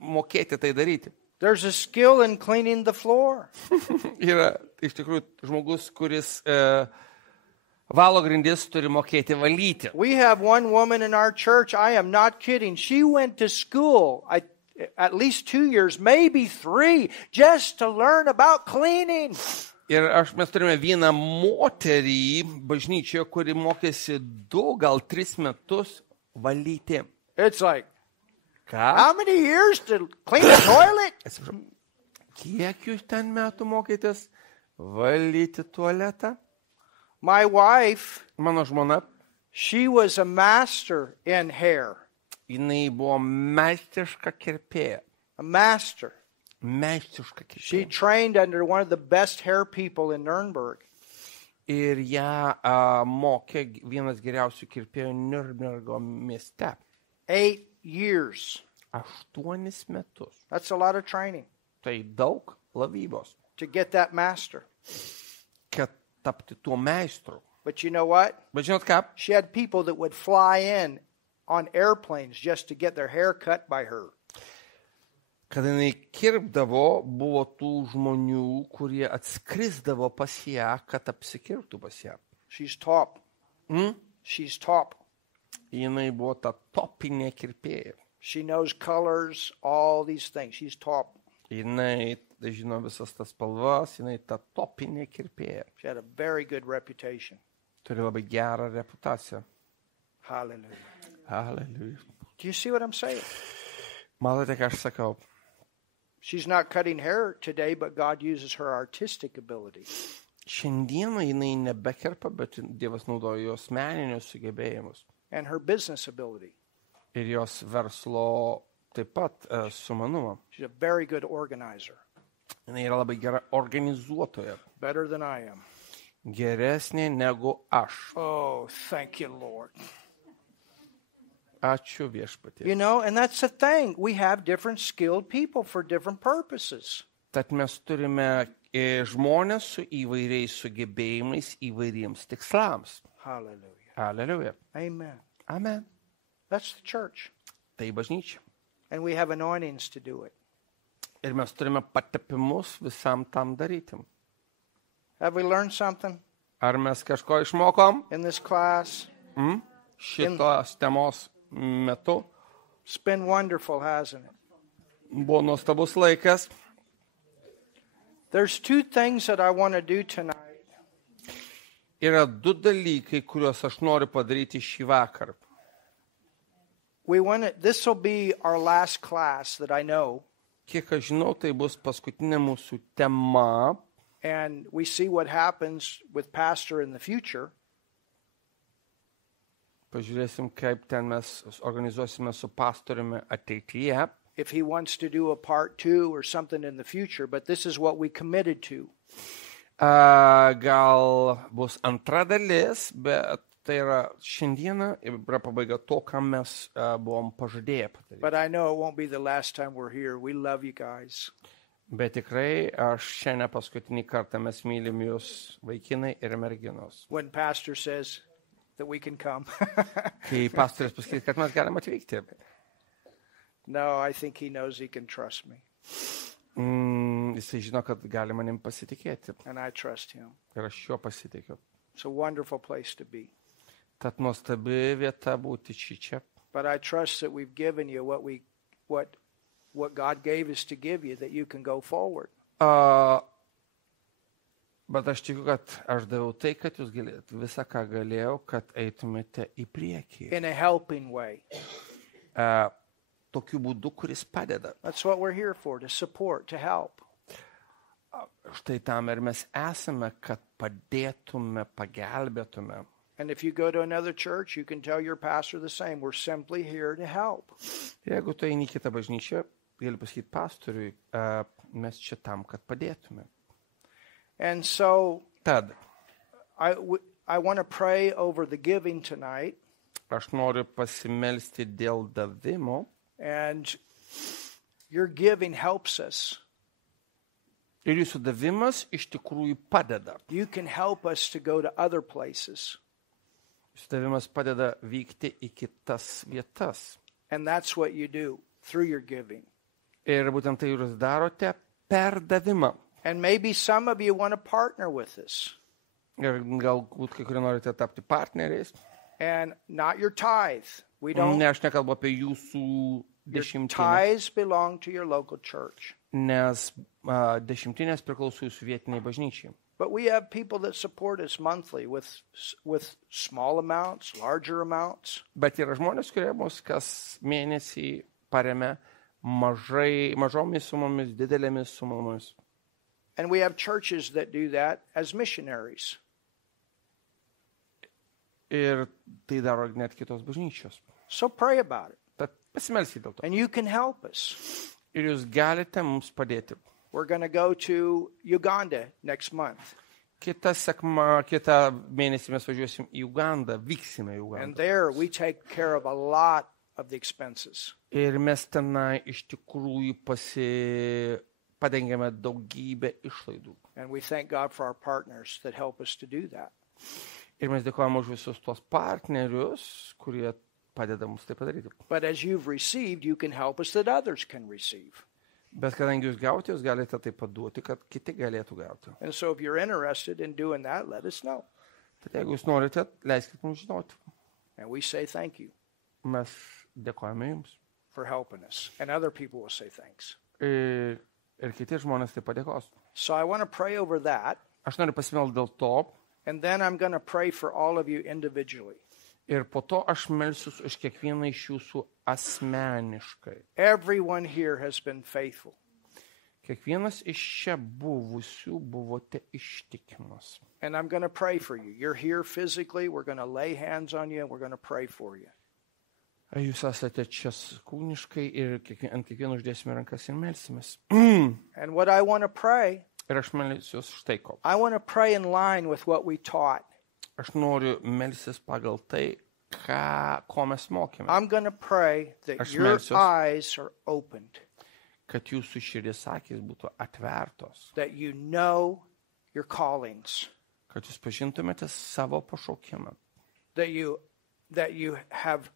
mokėti tai daryti. There's a skill in cleaning the floor. Yra iš tikrųjų žmogus, kuris valo grindis, turi mokėti valyti. We have one woman in our church, I am not kidding. She went to school at least 2 years, maybe 3, just to learn about cleaning. Ir mes turime vieną moterį bažnyčioje, kuri mokėsi 2, gal 3 metus valyti. It's like, ką? How many years to clean a toilet? Kiek jūs ten metų mokėtės valyti tualetą? My wife, mano žmona, she was a master in hair. Jinai buvo meistriška kirpėja. A master. Meistriška kirpėja. She trained under one of the best hair people in Nuremberg. Ir ją mokė vienas geriausių kirpėjų Nürnbergo mieste. 8 years. 8 metus. That's a lot of training. Tai daug lavybos. To get that master. Kad tapti tuo meistru. But you know what? Bet žinot ką? She had people that would fly in on airplanes just to get their hair cut by her. Kada jinai kirpdavo, buvo tų žmonių, kurie atskrisdavo pas ją, kad apsikirptų pas ją. She's top. She's top. Jinai buvo ta topinė kirpėja. She knows colors, all these things. She's top. Jinai žino visas tas spalvas, jinai ta topinė kirpėja. She had a very good reputation. Turi labai gerą reputaciją. Hallelujah. Hallelujah. Do you see what I'm saying? Matote, ką aš sakau? She's not cutting hair today, but God uses her artistic ability. Šiandieną jinai nebekerpa, bet Dievas naudoja jos meninius sugebėjimus. And her business ability. Ir jos verslo taip pat sumanumą. She's a very good organizer. Jinai yra labai gera organizuotoja. Better than I am. Geresnė negu aš. Oh, thank you, Lord. Ačiū viešpatie. You know, and that's the thing. We have different skilled people for different purposes. Tad mes turime žmonės su įvairiais sugebėjimais įvairiems tikslams. Hallelujah. Hallelujah. Amen. Amen. That's the church. Tai bažnyčia. And we have anointings to do it. Ir mes turime patepimus visam tam daryti. Have we learned something Ar mes kažko išmokom? in this class? Šitos temos metu It's been wonderful, hasn't it? buvo nuostabus laikas. There's 2 things that I want to do tonight. Yra 2 dalykai, kuriuos aš noriu padaryti šį vakarą. This will be our last class that I know. Kiek aš žinau, tai bus paskutinė mūsų tema. And we see what happens with Pastor in the future. Pažiūrėsim, kaip ten mes organizuosime su pastoriumi ateityje. if he wants to do a part 2 or something in the future, but this is what we committed to. Gal bus antra dalis, bet tai yra šiandieną yra pabaiga to, ką mes buvom pažadėję padaryti. But I know it won't be the last time we're here. We love you guys. Bet tikrai aš šiandien paskutinį kartą mes mylim jūs, vaikinai ir merginos. When pastor says that we can come. Kai pastoris pasakys, kad mes galim atvykti. No, I think he knows he can trust me, Jisai žino, kad gali manim pasitikėti. and I trust him. Ir aš juo pasitikiu. It's a wonderful place to be. Tad nuostabi vieta būti čia. But I trust that we've given you what God gave us to give you, that you can go forward. Bet aš tikiu, kad aš daviau tai, kad jūs galėtumėte visą, ką galėjau, kad eitumėte į priekį. In a helping way. Tokiu būdu, kuris padeda. That's what we're here for, to support, to help. Štai tam ir mes esame, kad padėtume, pagelbėtume. And if you go to another church, you can tell your pastor the same. We're simply here to help. Jeigu tu eini į kitą bažnyčią, gali pasakyti pastoriui, mes čia tam, kad padėtume. And so Tad I want to pray over the giving tonight. aš noriu pasimelsti dėl davimo. And your giving helps us. Ir jūsų davimas iš tikrųjų padeda. You can help us to go to other places. Jūsų davimas padeda vykti į kitas vietas. And that's what you do through your giving. Ir būtent tai jūs darote per davimą. And maybe some of you want to partner with us. Ir galbūt kai kurie norite tapti partneriais. And not your tithe. We don't. Ne, aš nekalbu apie jūsų Your dešimtinę. tithes belong to your local church. Nes dešimtinės priklauso jūsų vietiniai bažnyčiai. But we have people that support us monthly with small amounts, larger amounts. Bet yra žmonės, kurie mus kas mėnesį paremia mažomis sumomis, didelėmis sumomis. And we have churches that do that as missionaries. Ir tai daro net kitos bažnyčios. So pray about it. Tad pasimelskite dėl to. And you can help us. Ir jūs galite mums padėti. We're going to go to Uganda next month. Kitą mėnesį mes važiuosim į Ugandą, vyksime į And Ugandą. there we take care of a lot of the expenses. Ir mes tenai iš tikrųjų padengiame daugybę išlaidų. And we thank God for our partners that help us to do that. Ir mes dėkojame už visus tuos partnerius, kurie padeda mums tai padaryti. But as you've received, you can help us that others can receive. Bet kadangi jūs gauti, jūs galite tai paduoti, kad kiti galėtų gauti. And so if you're interested in doing that, let us know. Tad jeigu jūs norite, leiskite mums žinoti. And we say thank you Mes dėkojame jums. for helping us. And other people will say thanks. Ir kiti žmonės tai padėkos. So I want to pray over that. Aš noriu pasimelsti dėl to. And then I'm going to pray for all of you individually. Ir po to aš melsiu už kiekvieną iš jūsų asmeniškai. Everyone here has been faithful. Kiekvienas iš čia buvusių buvote ištikimas. And I'm going to pray for you. You're here physically. We're going to lay hands on you and we're going to pray for you. Jūs esate čia kūniškai ir ant kiekvieno uždėsime rankas ir melsimės. And what I want to pray, Ir aš melsiu štai ko. I want to pray in line with what we taught. Aš noriu melsis pagal tai, ko mes mokėme. I'm going to pray that Aš your melsiuos. eyes are opened, Kad jūsų širdis akys būtų atvertos. that you know your callings, Kad jūs pažintumėte savo pašaukimą. that you have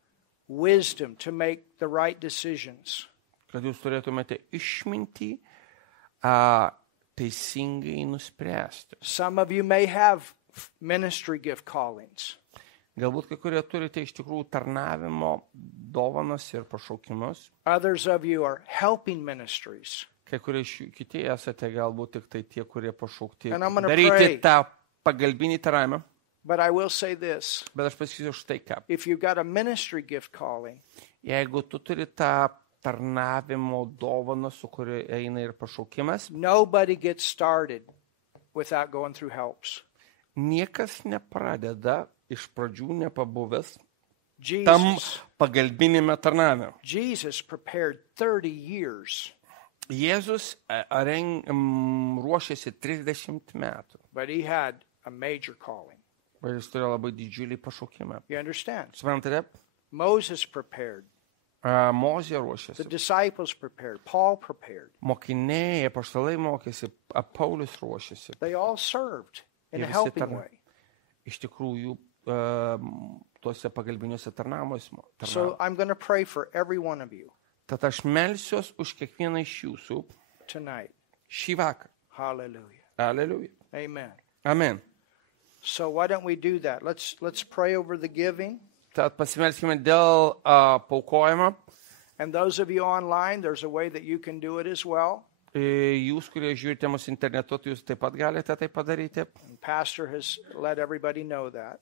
wisdom to make the right decisions. Kad jūs turėtumėte išmintį teisingai nuspręsti. Some of you may have ministry gift callings. Galbūt kai kurie turite iš tikrųjų tarnavimo dovanas ir pašaukimus. Others of you are helping ministries. Kai kurie iš jų kiti esate galbūt tik tai tie, kurie pašaukti And I'm gonna daryti pray. tą pagalbinį taravimą. But I will say this. Bet aš pasakysiu štai ką. If you've got a ministry gift calling, Jeigu tu turi tą tarnavimo dovaną, su kuria eina ir pašaukimas, nobody gets started without going through helps. niekas nepradeda iš pradžių nepabuvęs tam Jesus, pagalbinėme tarnavime. Jesus prepared 30 years, Jėzus ruošėsi 30 metų, but he had a major calling. bet jis turėjo labai didžiulį pašaukimą. You understand? Suprantate? Moses prepared, Mozė the ruošėsi, disciples prepared, Paul prepared. mokiniai, apaštalai mokėsi, Paulius ruošėsi. They all served in a Jie visi helping tarna- way. Iš tikrųjų, tuose pagalbiniuose tarnavimuose. So I'm going to pray for every one of you Tad aš melsiuos už kiekvieną iš jūsų tonight. šį vakarą. Hallelujah. Aleliuja. Amen. Amen. So why don't we do that? Let's pray over the giving. Tad pasimelskime dėl paukojimo. And those of you online, there's a way that you can do it as well. Jūs, kurie žiūrite mus internetu, tai jūs taip pat galite tai padaryti. And Pastor has let everybody know that.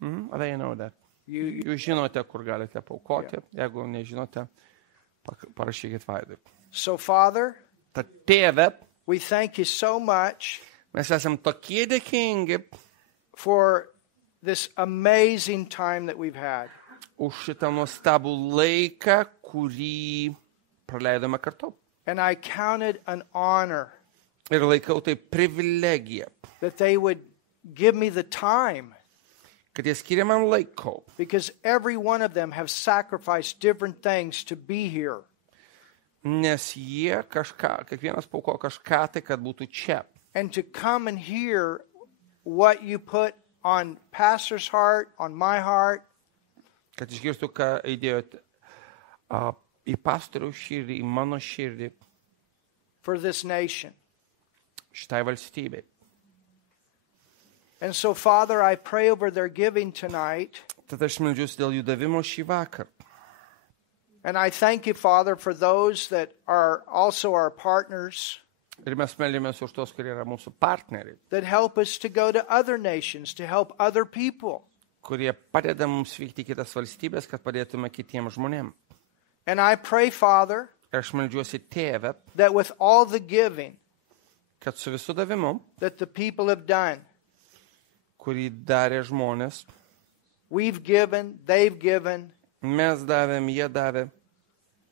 They know that. You Jūs žinote, kur galite paukoti. Jeigu nežinote, parašykit Vaidui. So Father, Tad tėve, we thank you so much mes esam tokie dėkingi for this amazing time that we've had. už šitą nuostabų laiką, kurį praleidome kartu. And I counted an honor Ir laikau tai privilegiją, that they would give me the time, kad jie skiria man laiko, because every one of them have sacrificed different things to be here. nes jie kažką, kiekvienas paukojo kažką tai, kad būtų čia. And to come and hear what you put on Pastor's heart, on my heart, Kad išgirstų, ką įdėjote į pastoriaus širdį, į mano širdį, for this nation. šitai valstybei. And so, Father, I pray over their giving tonight. Tad aš meldžiuosi dėl jų davimo šį vakarą. And I thank you, Father, for those that are also our partners Ir mes meldėmės už tos, kurie yra mūsų partneriai, that help us to go to other nations, to help other people. kurie padeda mums vykti į kitas valstybės, kad padėtume kitiems žmonėms. And I pray, Father, Ir aš meldžiuosi tėvę, that with all the giving kad su visų davimu, that the people have done, kurį darė žmonės, we've given, they've given, mes davėm, jie davė,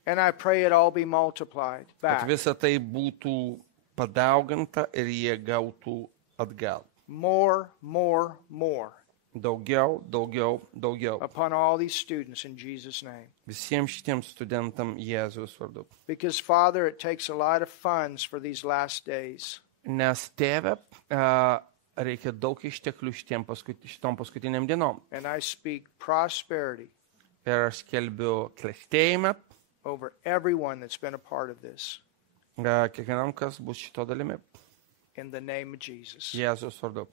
and I pray it all be multiplied kad back. visa tai būtų padauginta ir jie gautų atgal. More, more, more Daugiau, daugiau, daugiau. upon all these students in Jesus' name. Visiems šitiems studentam Jėzaus vardu. Because, Father, it takes a lot of funds for these last days. Nes tėve, reikia daug išteklių šitom paskutiniam dienom. And I speak prosperity Ir aš skelbiu klestėjimą over everyone that's been a part of this. kiekvienam, kas bus šito dalimi. In the name of Jesus. Jėzaus vardu.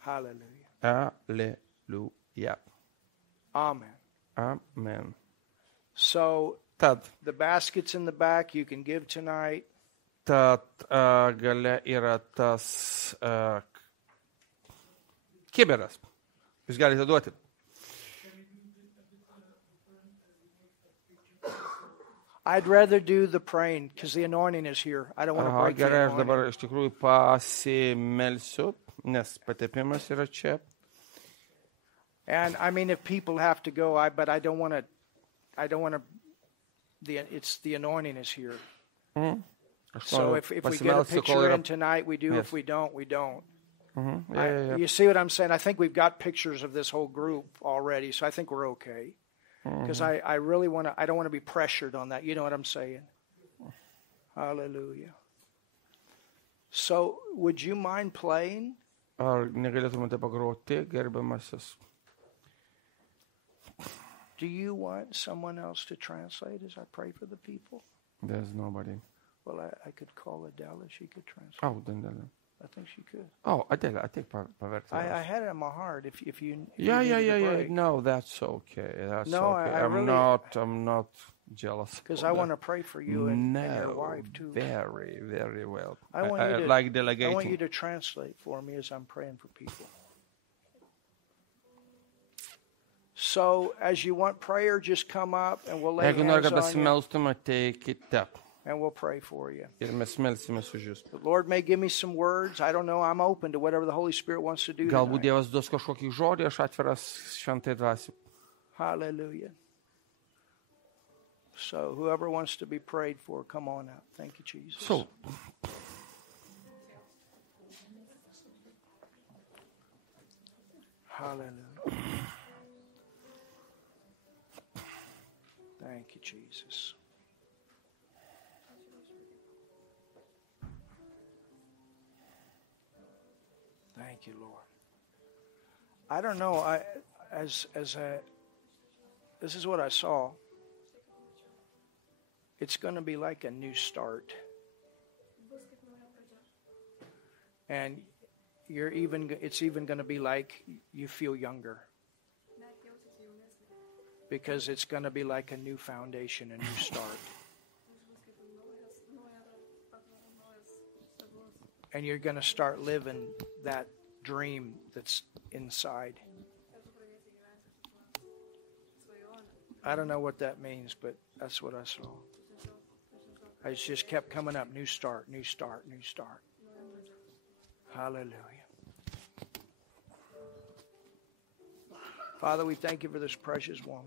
Hallelujah. Alleluja. Amen. Amen. So, Tad, the baskets in the back you can give tonight. gale yra tas kiberas. Jūs galite duoti. I'd rather do the praying because the anointing is here. I don't want to break the Gerai, aš anointing. dabar iš tikrųjų pasimelsiu, nes patepimas yra čia. And I mean, if people have to go, but I don't want to. It's the anointing is here. Aš So noriu if we get a pasimelsti, kol picture yra. in tonight, we do. Yes. If we don't, we don't. Yeah. You see what I'm saying? I think we've got pictures of this whole group already, so I think we're okay. Because I really want to. I don't want to be pressured on that. You know what I'm saying? Hallelujah. So, would you mind playing? Ar negalėtumėte pagroti, gerbiamasis? Do you want someone else to translate as I pray for the people? There's nobody. Well, I could call Adela. She could translate. Dandelė. I think she could. Adelė, ateik paverti. I had it in my heart. If you Yeah. needed a break. No, that's okay. That's No, okay. I really- I'm not jealous. Because I want to pray for you and your No, wife too. very, very well. I want you to like I delegating. want you to translate for me as I'm praying for people. So, as you want prayer, just come up and we'll lay Jeigu nori, hands kad on you pasimelstumė, ateikite. and we'll pray for you. Ir mes melsimės už jūs. The Lord may give me some words. I don't know. I'm open to whatever the Holy Spirit wants to do Galbūt tonight. Dievas duos kažkokį žodį, aš atviras šventai dvasiai. Hallelujah. So whoever wants to be prayed for, come on out. Thank you, Jesus. So, Hallelujah. Thank you, Jesus. Thank you, Lord. I don't know. This is what I saw. It's going to be like a new start, and it's even going to be like you feel younger, because it's going to be like a new foundation, a new start. And you're going to start living that dream that's inside. I don't know what that means, but that's what I saw. It just kept coming up. New start, new start, new start. Hallelujah. Father, we thank you for this precious woman.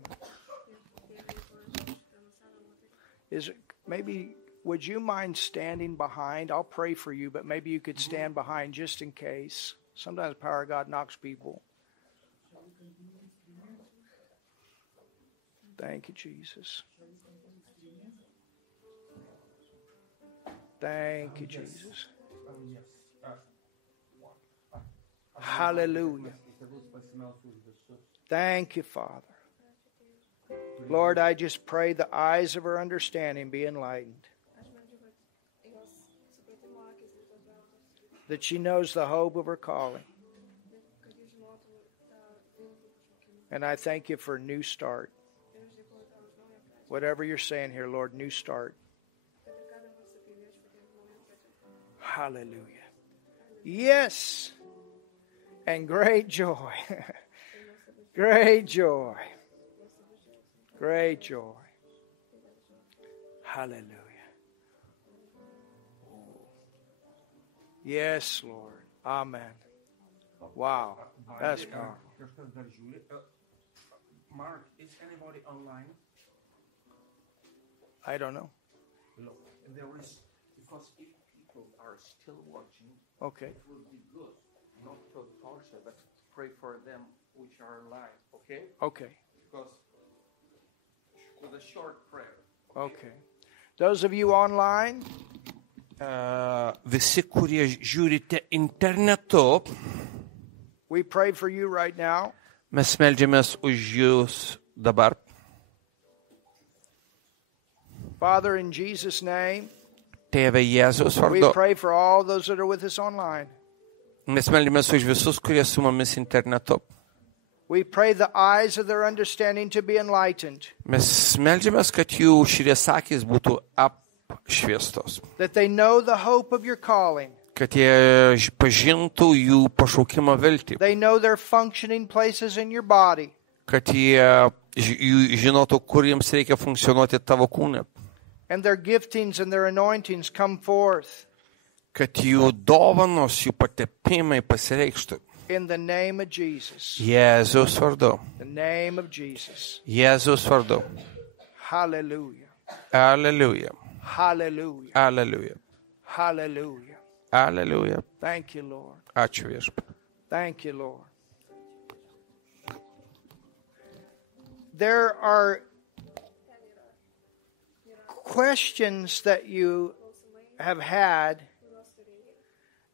Would you mind standing behind? I'll pray for you, but maybe you could stand behind just in case. Sometimes the power of God knocks people. Thank you, Jesus. Thank you, Jesus. Hallelujah. Thank you, Father. Lord, I just pray the eyes of her understanding be enlightened, that she knows the hope of her calling. And I thank you for a new start. Whatever you're saying here, Lord, new start. Hallelujah. Yes. And great joy. Great joy. Great joy. Hallelujah. Yes, Lord. Amen. Wow. That's powerful. Mark, is anybody online? I don't know. Look, there is, because if people are still watching, Okay. it will be good not to torture, but pray for them which are alive, okay? Okay. Because with a short prayer. Okay. Those of you online, visi, kurie žiūrite internetu, we pray for you right now. mes meldžiamės už jūs dabar. Father, in Jesus' name, Tėve Jėzaus we vardu, pray for all those that are with us online. mes meldžiamės už visus, kurie su mumis internetu. We pray the eyes of their understanding to be enlightened, Mes meldžiamės, kad jų širdies akys būtų apšviestos, that they know the hope of your calling. kad jie pažintų jų pašaukimo viltį, They know their functioning places in your body, kad jie žinotų, kur jiems reikia funkcionuoti tavo kūne, and their giftings and their anointings come forth kad jų dovanos, jų patepimai pasireikštų. in the name of Jesus. Jėzaus vardu. The name of Jesus. Jėzaus vardu. Hallelujah. Alleluja. Hallelujah. Alleluja. Hallelujah. Alleluja. Thank you, Lord. Ačiū viešpatie. Thank you, Lord. There are questions that you have had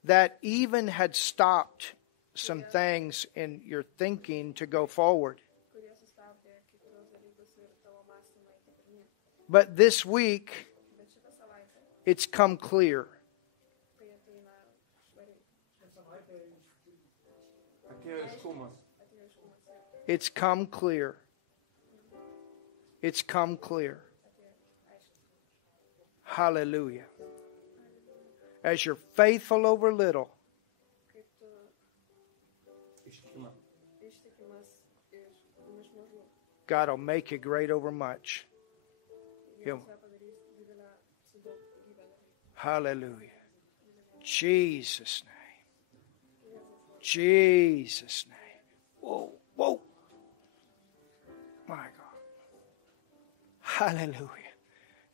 that even had stopped some things in your thinking to go forward. But this week, it's come clear. It's come clear. It's come clear. Hallelujah. As you're faithful over little, God will make you great over much. Hallelujah. Jesus' name. Jesus' name. Whoa, whoa. Hallelujah.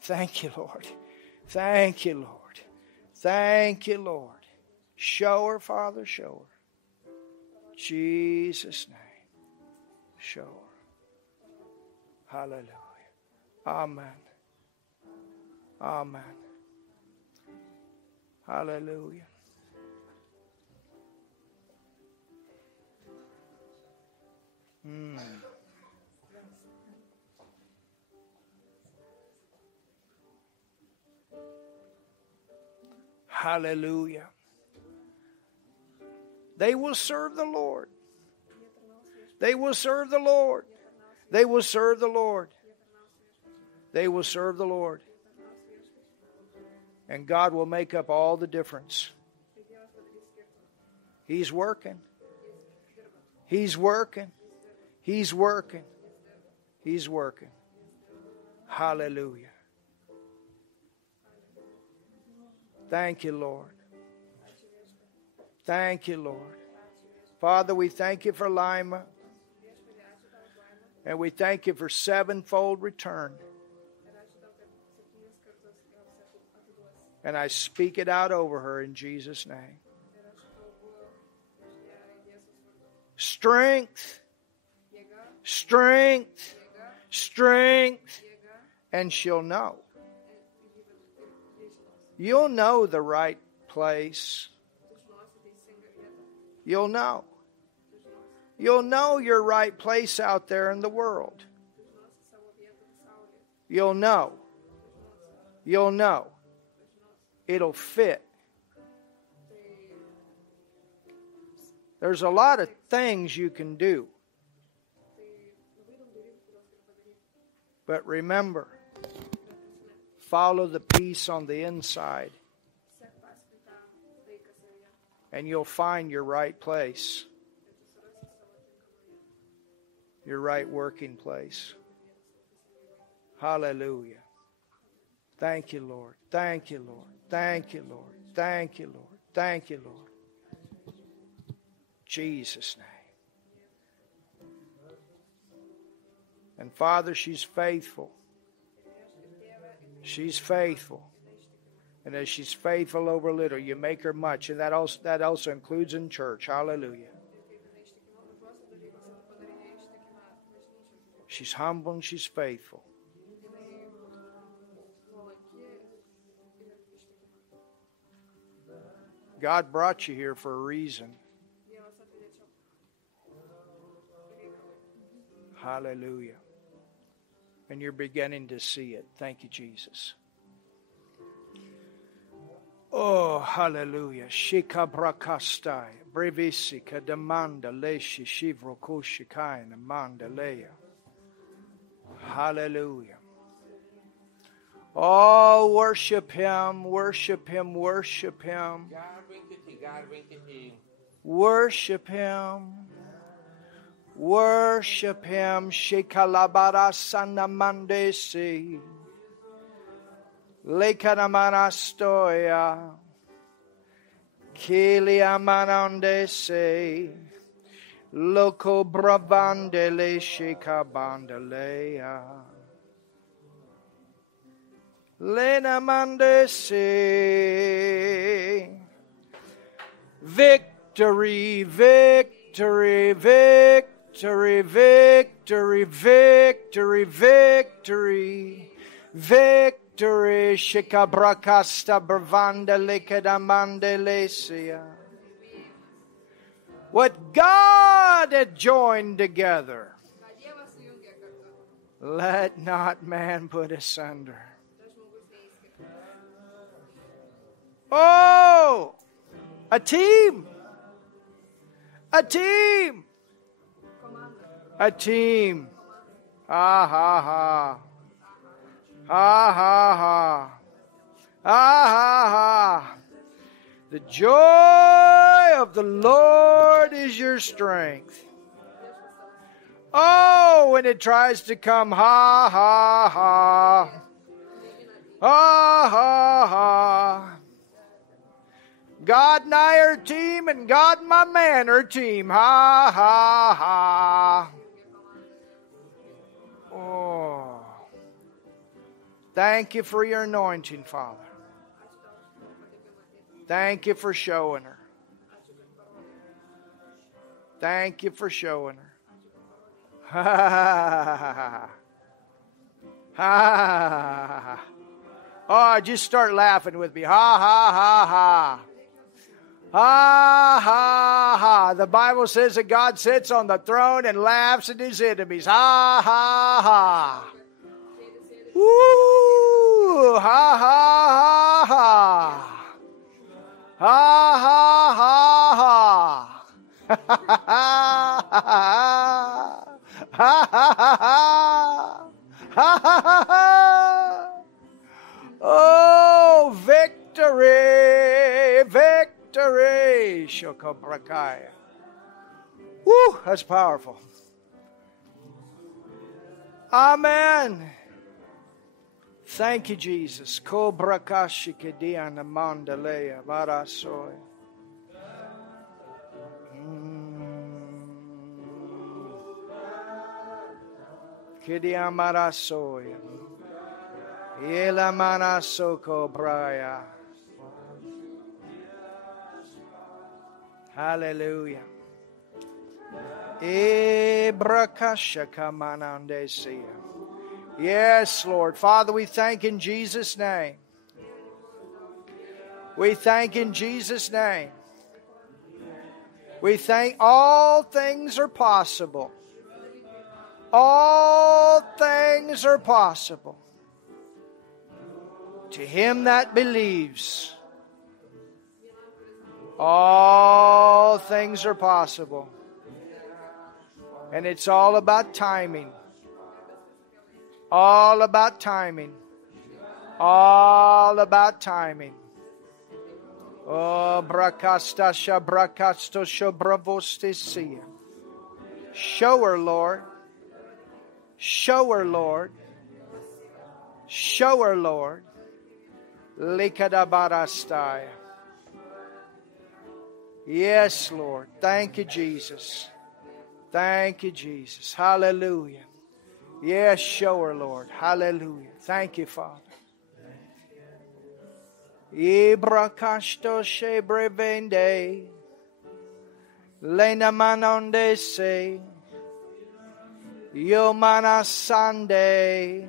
Thank you, Lord. Thank you, Lord. Thank you, Lord. Show her, Father, show her. Jesus' name. Show her. Hallelujah. Amen. Amen. Hallelujah. Hallelujah. They will serve the Lord. They will serve the Lord. They will serve the Lord. They will serve the Lord. And God will make up all the difference. He's working. He's working. He's working. He's working. Hallelujah. Thank you, Lord. Thank you, Lord. Father, we thank you for Lima. And we thank you for sevenfold return. And I speak it out over her in Jesus' name. Strength, strength, strength, and she'll know. You'll know the right place. You'll know. You'll know your right place out there in the world. You'll know. You'll know. It'll fit. There's a lot of things you can do. But remember, follow the peace on the inside. And you'll find your right place. Your right working place. Hallelujah. Thank you, Lord. Thank you, Lord. Thank you, Lord. Thank you, Lord. Thank you, Lord. Jesus' name. And Father, she's faithful. She's faithful. And as she's faithful over little, you make her much. And that also includes in church. Hallelujah. She's humble and she's faithful. God brought you here for a reason. Hallelujah. And you're beginning to see it. Thank you, Jesus. Oh, hallelujah. Shika brakastai. Brevisika demanda leshi shivro koshikaina mandaleya. Hallelujah. Oh, worship Him, worship Him, worship Him. Worship Him. Worship Him. Shikalabara sanamandesi. Lekanamanastoya. Kiliamanandese. Loco bravandele shikabandaleya. Lena mandese. Victory, victory, victory, victory, victory, victory, victory. Shikabrakasta bravanda lekedamandelesia. What God had joined together, let not man put asunder. Oh, a team. A team. A team. Ha ha ha. Ha ha ha. Ha ha ha. The joy of the Lord is your strength. Oh, when it tries to come, ha ha ha. Ha ha ha. God and I are a team, and God and my man are a team. Ha, ha, ha. Oh. Thank you for your anointing, Father. Thank you for showing her. Thank you for showing her. Ha ha ha ha ha. Oh, just start laughing with me. Ha ha ha ha. Ha ha ha. The Bible says that God sits on the throne and laughs at his enemies. Ha ha ha. Woo! Ha ha ha ha. Ha ha ha ha. Ha ha ha. Ha ha ha. Ha ha ha. Oh, victory! Victory! Shokobrakaya. Woo! That's powerful. Amen. Thank you, Jesus. Kobrakashikediana mandalea varasoy. Kidiamarasoy. Yelamana soko braya. Hallelujah. Ebrakasha kamanandesia. Yes, Lord. Father, we thank in Jesus' name. We thank in Jesus' name. We thank all things are possible. All things are possible to him that believes. All things are possible. And it's all about timing. All about timing. All about timing. Oh, brakastasha brakastosha bravostesia. Show her, Lord. Show her, Lord. Show her, Lord. Likadabarastaya. Yes, Lord. Thank you, Jesus. Thank you, Jesus. Hallelujah. Yes, show her, Lord. Hallelujah. Thank you, Father. Ibrakasto shebrevende. Lena manonde se. Yomana sande.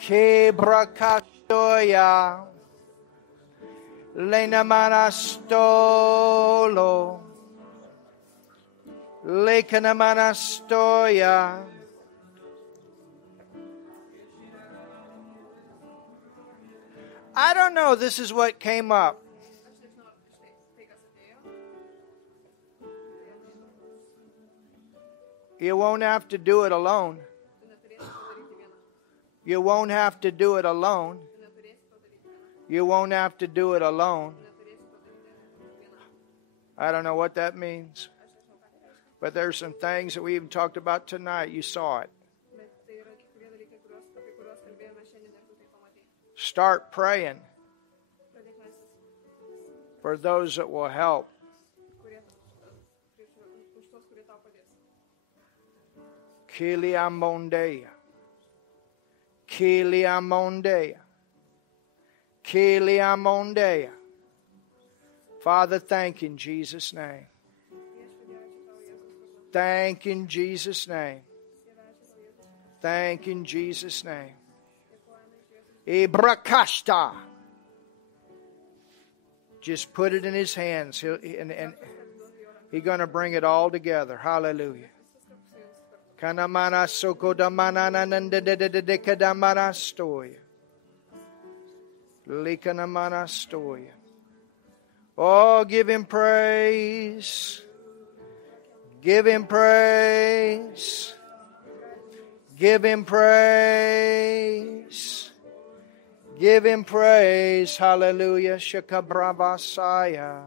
Kebrakastoya. Lena manastolo. Lekana manastoya. I don't know. This is what came up. You won't have to do it alone. You won't have to do it alone. You won't have to do it alone. I don't know what that means. But there's some things that we even talked about tonight. You saw it. Start praying for those that will help. Kiliamondeya. Kiliamondeya. Kiliamondeya. Father, thank you in Jesus' name. Thank you in Jesus' name. Thank you in Jesus' name. Ibrakashta. Just put it in his hands. He's going to bring it all together. Hallelujah. Kanamana sokodamana nandedededekadamana stoya. Likanamana stoya. Oh, give him praise. Give him praise. Give him praise. Give him praise. Hallelujah. Shekabravasaya.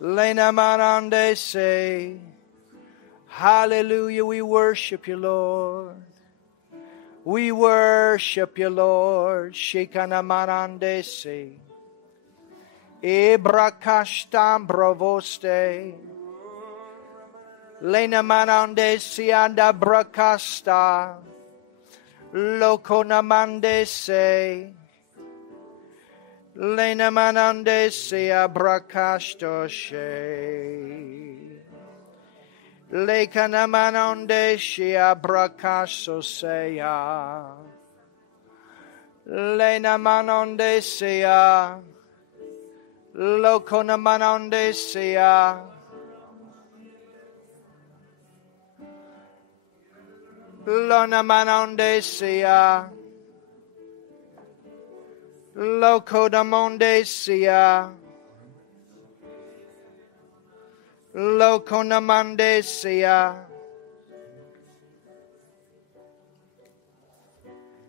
Lena manande se. Hallelujah. We worship you, Lord. We worship you, Lord. Shekana manande se. Ebrakashtam bravoste. Lena manande sianda brakasta. Loko namande se. Lena manande se abrakashto she. Leka namanande she abrakaso seya. Lena manande seya. Loko namanande seya. Lona manande seya. Loko namonde seya. Loko namande seya.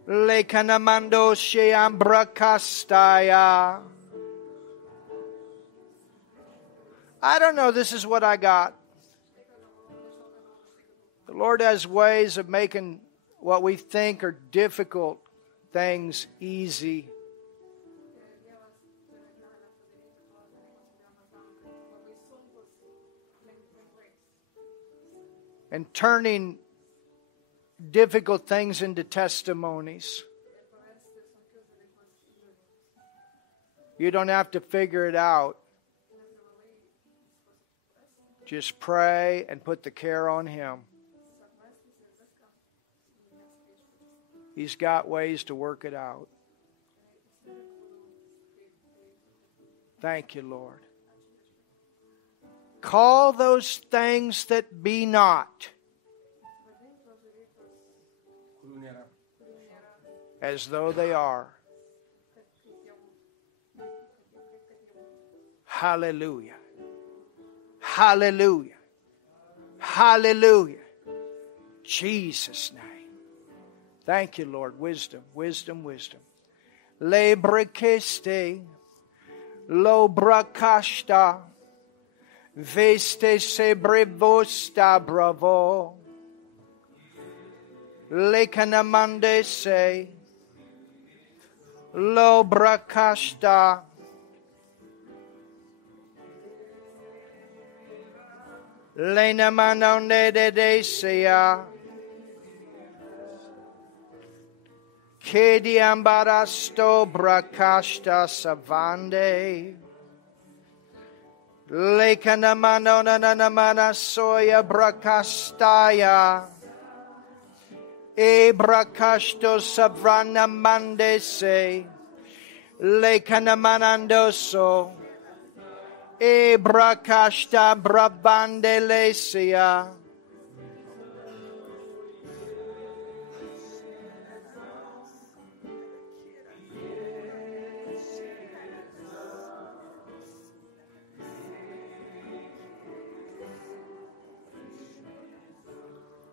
Lekanamando sheambrakastaya. I don't know, this is what I got. The Lord has ways of making what we think are difficult things easy. And turning difficult things into testimonies. You don't have to figure it out. Just pray and put the care on Him. He's got ways to work it out. Thank you, Lord. Call those things that be not as though they are. Hallelujah. Hallelujah. Hallelujah. Jesus' name. Thank you, Lord. Wisdom, wisdom, wisdom. Lebrekeste, lobrakashta, veste sebrevosta bravo. Lekanamande se, lobrakashta. Lena manone de desia. Kedi ambarasto brakashta savande. Lekana manona nanamana soya brakastaya. E brakashto savrana mandese. Lekana manandoso. E brakashta brabandelesia.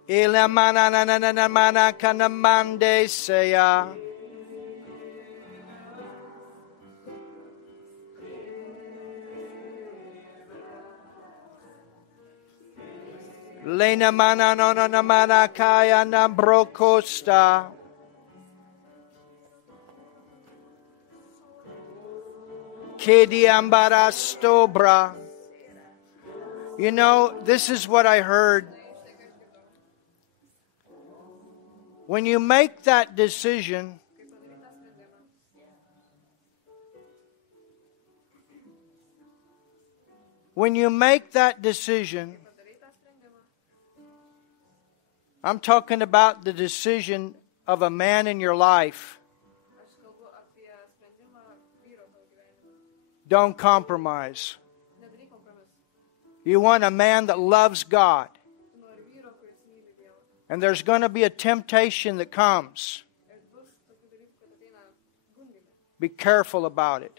Ila mana na na na na mana kanamande seya. Lena mana no na mana kaya na brokosta. Kedi ambarastobra. You know, this is what I heard. When you make that decision, I'm talking about the decision of a man in your life. Don't compromise. You want a man that loves God. And there's going to be a temptation that comes. Be careful about it.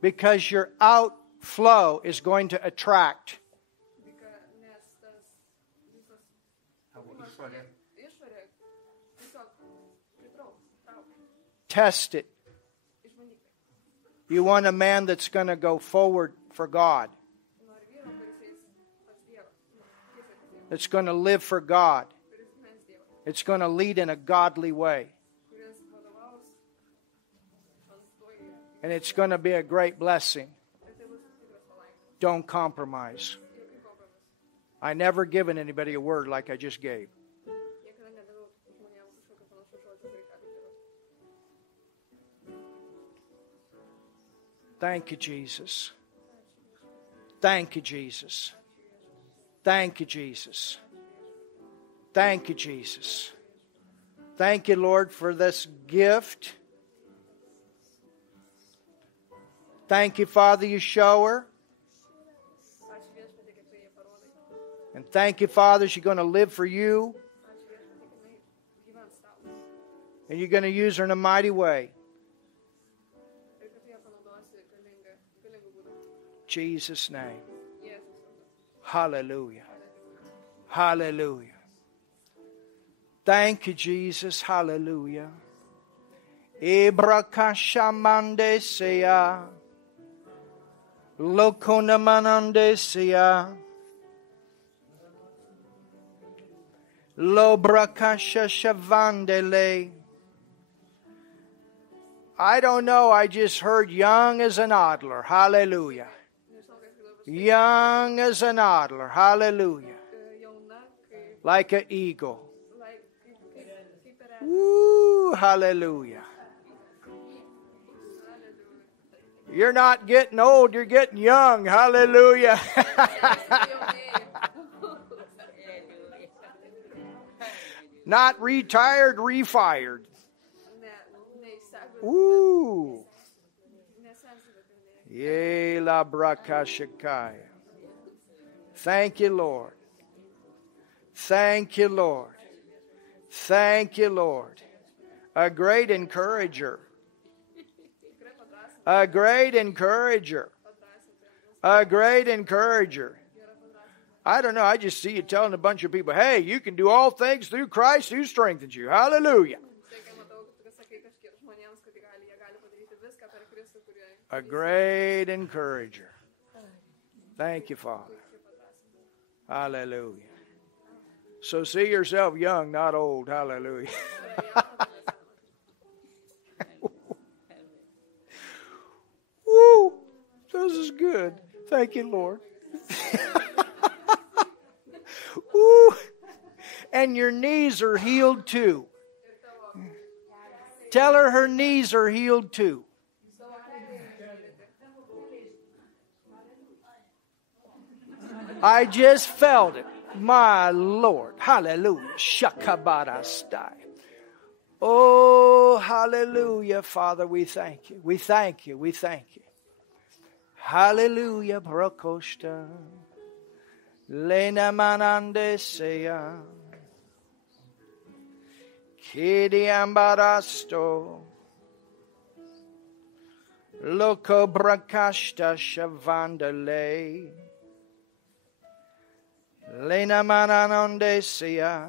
Because your outflow is going to attract. Test it. You want a man that's going to go forward for God. It's going to live for God. It's going to lead in a godly way. And it's going to be a great blessing. Don't compromise. I never given anybody a word like I just gave. Thank you, Jesus. Thank you, Jesus. Thank you, Jesus. Thank you, Jesus. Thank you, Lord, for this gift. Thank you, Father, you show her. And thank you, Father, she's going to live for you. And you're going to use her in a mighty way. Jesus' name. Hallelujah. Hallelujah. Thank you, Jesus. Hallelujah. Ibrakashamande seya. Lokonamanande seya. Lobrakasha shavandele. I don't know. I just heard young as an adler. Hallelujah. Young as an adler. Hallelujah. Like an eagle. Woo, hallelujah. You're not getting old, you're getting young. Hallelujah. Not retired, refired. Ooh. Ye la brakashakaya. Thank you, Lord. Thank you, Lord. Thank you, Lord. A great encourager. A great encourager. A great encourager. I don't know, I just see you telling a bunch of people, hey, you can do all things through Christ who strengthens you. Hallelujah. A great encourager. Thank you, Father. Hallelujah. So see yourself young, not old. Hallelujah. Woo! This is good. Thank you, Lord. Woo! And your knees are healed too. Tell her knees are healed too. I just felt it. My Lord. Hallelujah. Shakabarastai. Oh, hallelujah, Father, we thank you. We thank you. We thank you. Hallelujah, Brokoshta. Lena manande seya. Kidi ambarasto. Loko brakashta shavandale. Lena mananonde seya.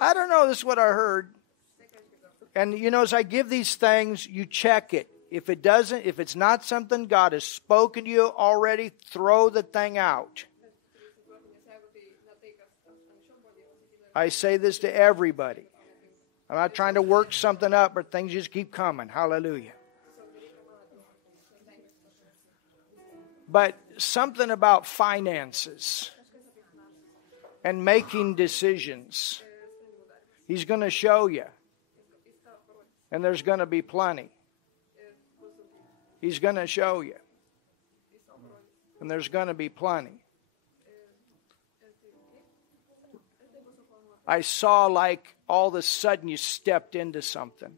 I don't know, this is what I heard. And you know, as I give these things, you check it. If it doesn't, if it's not something God has spoken to you already, throw the thing out. I say this to everybody. I'm not trying to work something up, but things just keep coming. Hallelujah. But something about finances and making decisions. He's going to show you. And there's going to be plenty. He's going to show you. And there's going to be plenty. I saw like all of a sudden you stepped into something.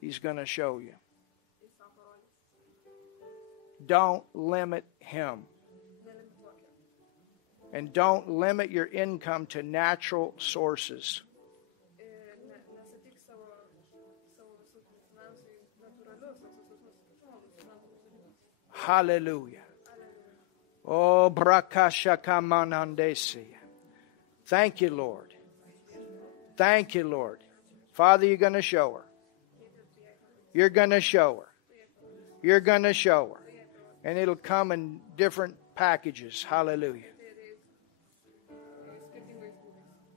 He's going to show you. Don't limit him. And don't limit your income to natural sources. Hallelujah. Oh, brakashakamanandesi. Thank you, Lord. Thank you, Lord. Father, you're going to show her. You're going to show her. You're going to show her. And it'll come in different packages. Hallelujah.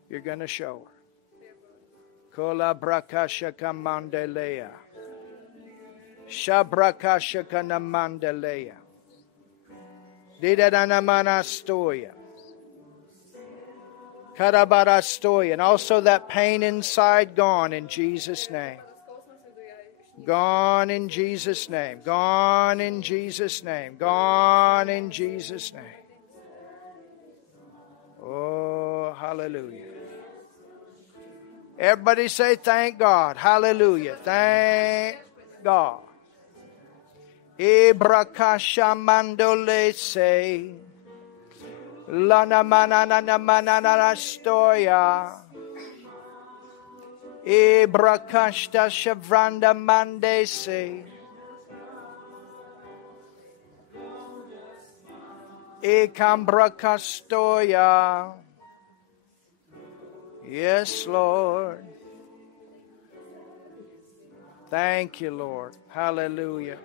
You're going to show her. Kola brakashaka mandelea. Shabrakashaka namandelea. Didadana manastoya. Karabarastoy. And also that pain inside gone in Jesus' name. Gone in Jesus' name. Gone in Jesus' name. Gone in Jesus' name. Oh, hallelujah. Everybody say thank God. Hallelujah. Thank God. Ibrakashamandole say. Lana manana manana stoya. Ibrakashta shavranda mande say. Ikambrakastoya. Yes, Lord. Thank you, Lord. Hallelujah.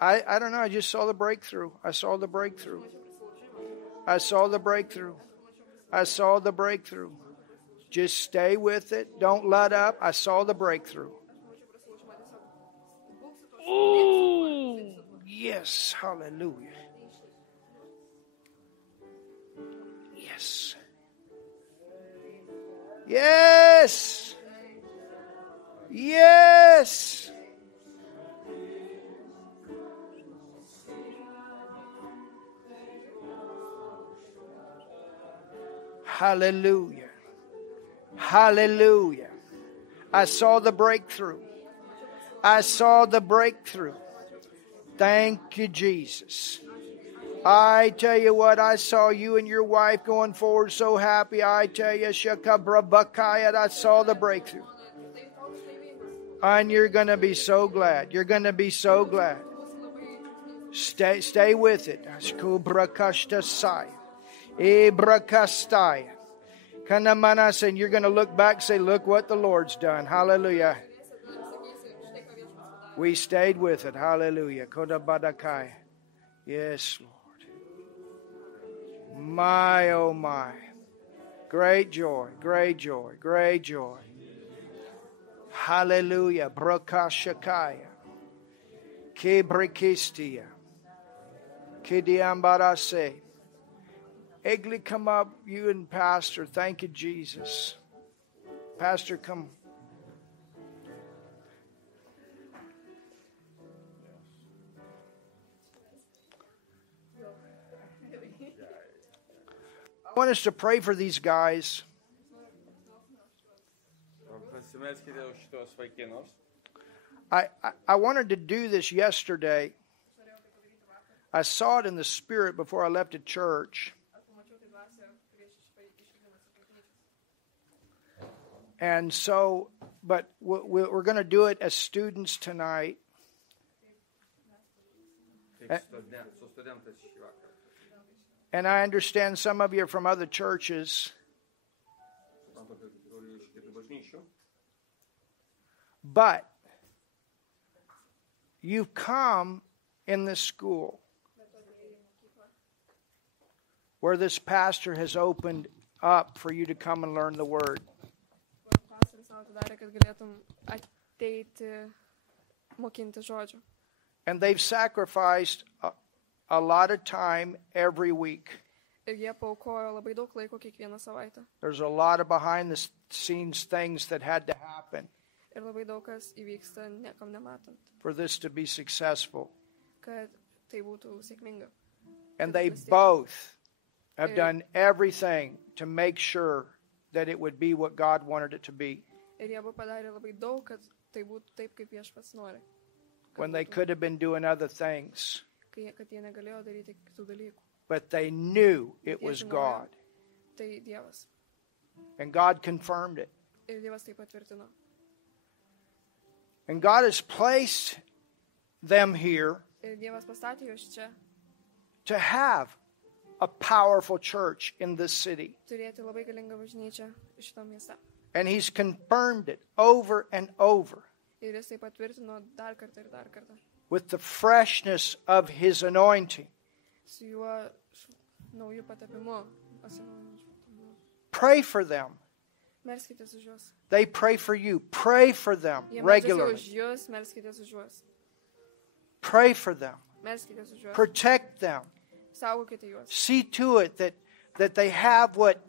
I don't know. I just saw the breakthrough. I saw the breakthrough. I saw the breakthrough. I saw the breakthrough. Just stay with it. Don't let up. I saw the breakthrough. Oh, yes. Hallelujah. Yes. Yes. Yes. Hallelujah. Hallelujah. I saw the breakthrough. I saw the breakthrough. Thank you, Jesus. I tell you what, I saw you and your wife going forward so happy. I tell you, Shakabrabakayat, I saw the breakthrough. And you're going to be so glad. You're going to be so glad. Stay with it. Shkubrakashtasai. Ibrakastaya. Kanamanas, and you're going to look back and say, look what the Lord's done. Hallelujah. We stayed with it. Hallelujah. Kodabadakai. Yes, Lord. My, oh my. Great joy, great joy, great joy. Hallelujah. Brakashakaya. Kebrikistia. Kidiambarase. Egli, come up, you and Pastor. Thank you, Jesus. Pastor, come. I want us to pray for these guys. I wanted to do this yesterday. I saw it in the spirit before I left the church. And so, but we're going to do it as students tonight. And I understand some of you are from other churches. But you've come in this school where this pastor has opened up for you to come and learn the Word. And they've sacrificed a lot of time every week. There's a lot of behind the scenes things that had to happen for this to be successful. And they both have done everything to make sure that it would be what God wanted it to be. When they could have been doing other things. But they knew it was God. And God confirmed it. And God has placed them here to have a powerful church in this city. And he's confirmed it over and over Ir jisai patvirtino dar kartą ir dar kartą. with the freshness of his anointing. Su juo nauju patapimu. Pray for them. Melskitės už juos. They pray for you. Pray for them Jie melžiasi regularly. už juos, melskitės už juos. Pray for them. Melskitės už juos. Protect them. Saugokite juos. See to it that they have what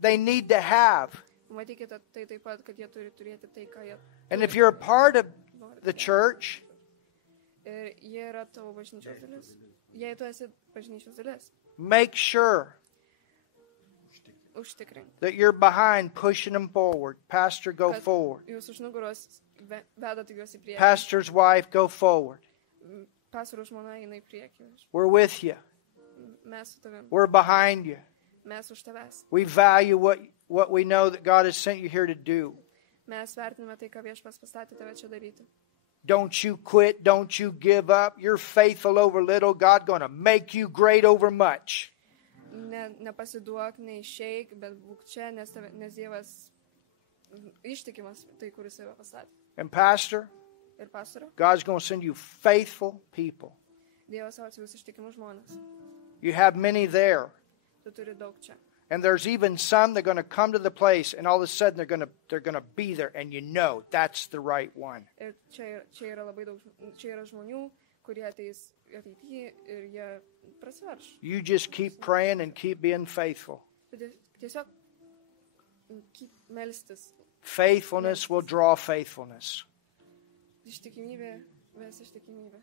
they need to have. Matykite tai taip pat, kad jie turi turėti tai, ką jie And if you're a part of the church, ir jie yra tavo bažnyčios dalis. Jei tu esi bažnyčios dalis, make sure užtikrink, that you're behind pushing them forward. Pastor, go kad forward. jūs už nugaros vedate juos į priekį. Pastor's wife, go forward. Pastoriaus žmona eina į priekį. We're with you. Mes su tavim. We're behind you. Mes už tavęs. We value what we know that God has sent you here to do. Mes vertiname tai, ką Viešpats pastatė tave čia daryti. Don't you quit. Don't you give up. You're faithful over little. God's going to make you great over much. Nepasiduok, neišeik, bet būk čia, nes Dievas ištikimas tai, kuris save pastatė. And Pastor, Ir pastoriau, God's going to send you faithful people. Dievas savo atsiūs ištikimus žmonės. You have many there. Tu turi daug čia. And there's even some that are going to come to the place and all of a sudden they're going to be there and you know that's the right one. Ir čia yra labai daug, čia yra žmonių, kurie ateis ateityje ir jie prasiverš. You just keep praying and keep being faithful. Tiesiog melstis. Faithfulness will draw faithfulness. Ištikimybė ves ištikimybę.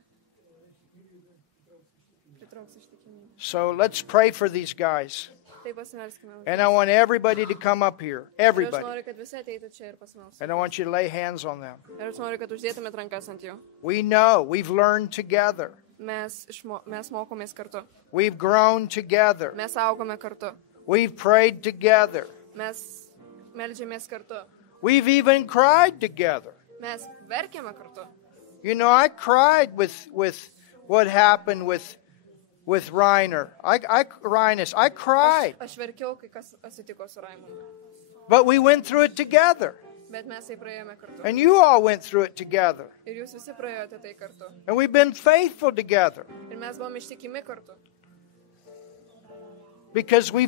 Pritrauks ištikimybę. So let's pray for these guys. Tai pasimelskime. And I want everybody to come up here. Ir aš Everybody. noriu, kad visi ateitų čia ir pasimelskime. And I want you to lay hands on them. Ir aš noriu, kad uždėtumėt rankas ant jų. We know. We've learned together. Mes mokomės kartu. We've grown together. Mes augome kartu. We've prayed together. Mes meldžiamės kartu. We've even cried together. Mes verkėme kartu. You know, I cried with what happened with Reiner. I cried. Aš verkiau, kai kas atsitiko su Raimundu. But we went through it together. Bet mes tai praėjome kartu. And you all went through it together. Ir jūs visi praėjote tai kartu. And we've been faithful together. Ir mes buvome ištikimi kartu. Because we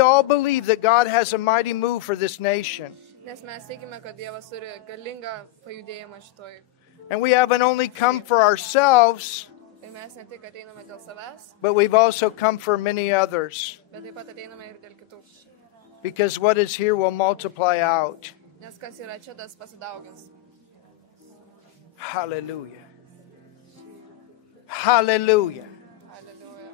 all believe that God has a mighty move for this nation. Nes mes tikime, kad Dievas turi galingą pajudėjimą šitoj. And we haven't only come for ourselves, Ir mes ne tik ateiname dėl savęs, but we've also come for many others. bet taip pat ateiname ir dėl kitų. Because what is here will multiply out. Nes kas yra čia, tas pasidaugins. Hallelujah. Hallelujah. Alleluja.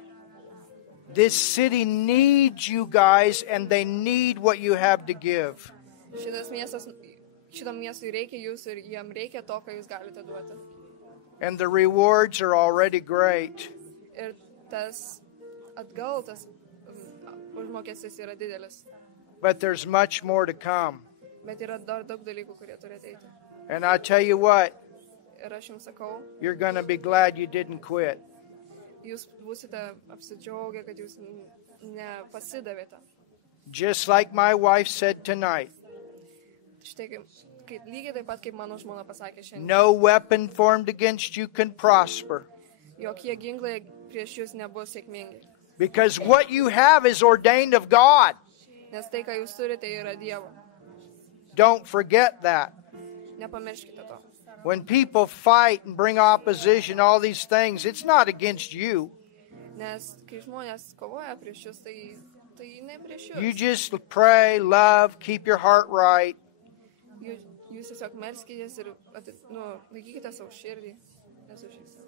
This city needs you guys, and they need what you have to give. Šitam miestui reikia jūsų ir jam reikia to, ką jūs galite duoti. And the rewards are already great. Ir tas atgaltas užmokestis yra didelis. But there's much more to come. Bet yra dar daug dalykų, kurie turi ateiti. And I tell you what, Ir aš jums sakau, you're going to be glad you didn't quit. jūs būsite apsidžiaugę, kad jūs nepasidavėte. Just like my wife said tonight, Štai lygiai taip pat, kaip mano žmona pasakė šiandien. no weapon formed against you can prosper. Jokie ginklai prieš jūs nebus sėkmingi. Because what you have is ordained of God. Nes tai, ką jūs turite, yra Dievo. Don't forget that. Nepamirškite to. When people fight and bring opposition, all these things, it's not against you. Nes kai žmonės kovoja prieš jūs, tai ne prieš You jūs. just pray, love, keep your heart right. Jūs tiesiog melskitės ir laikykite savo širdį.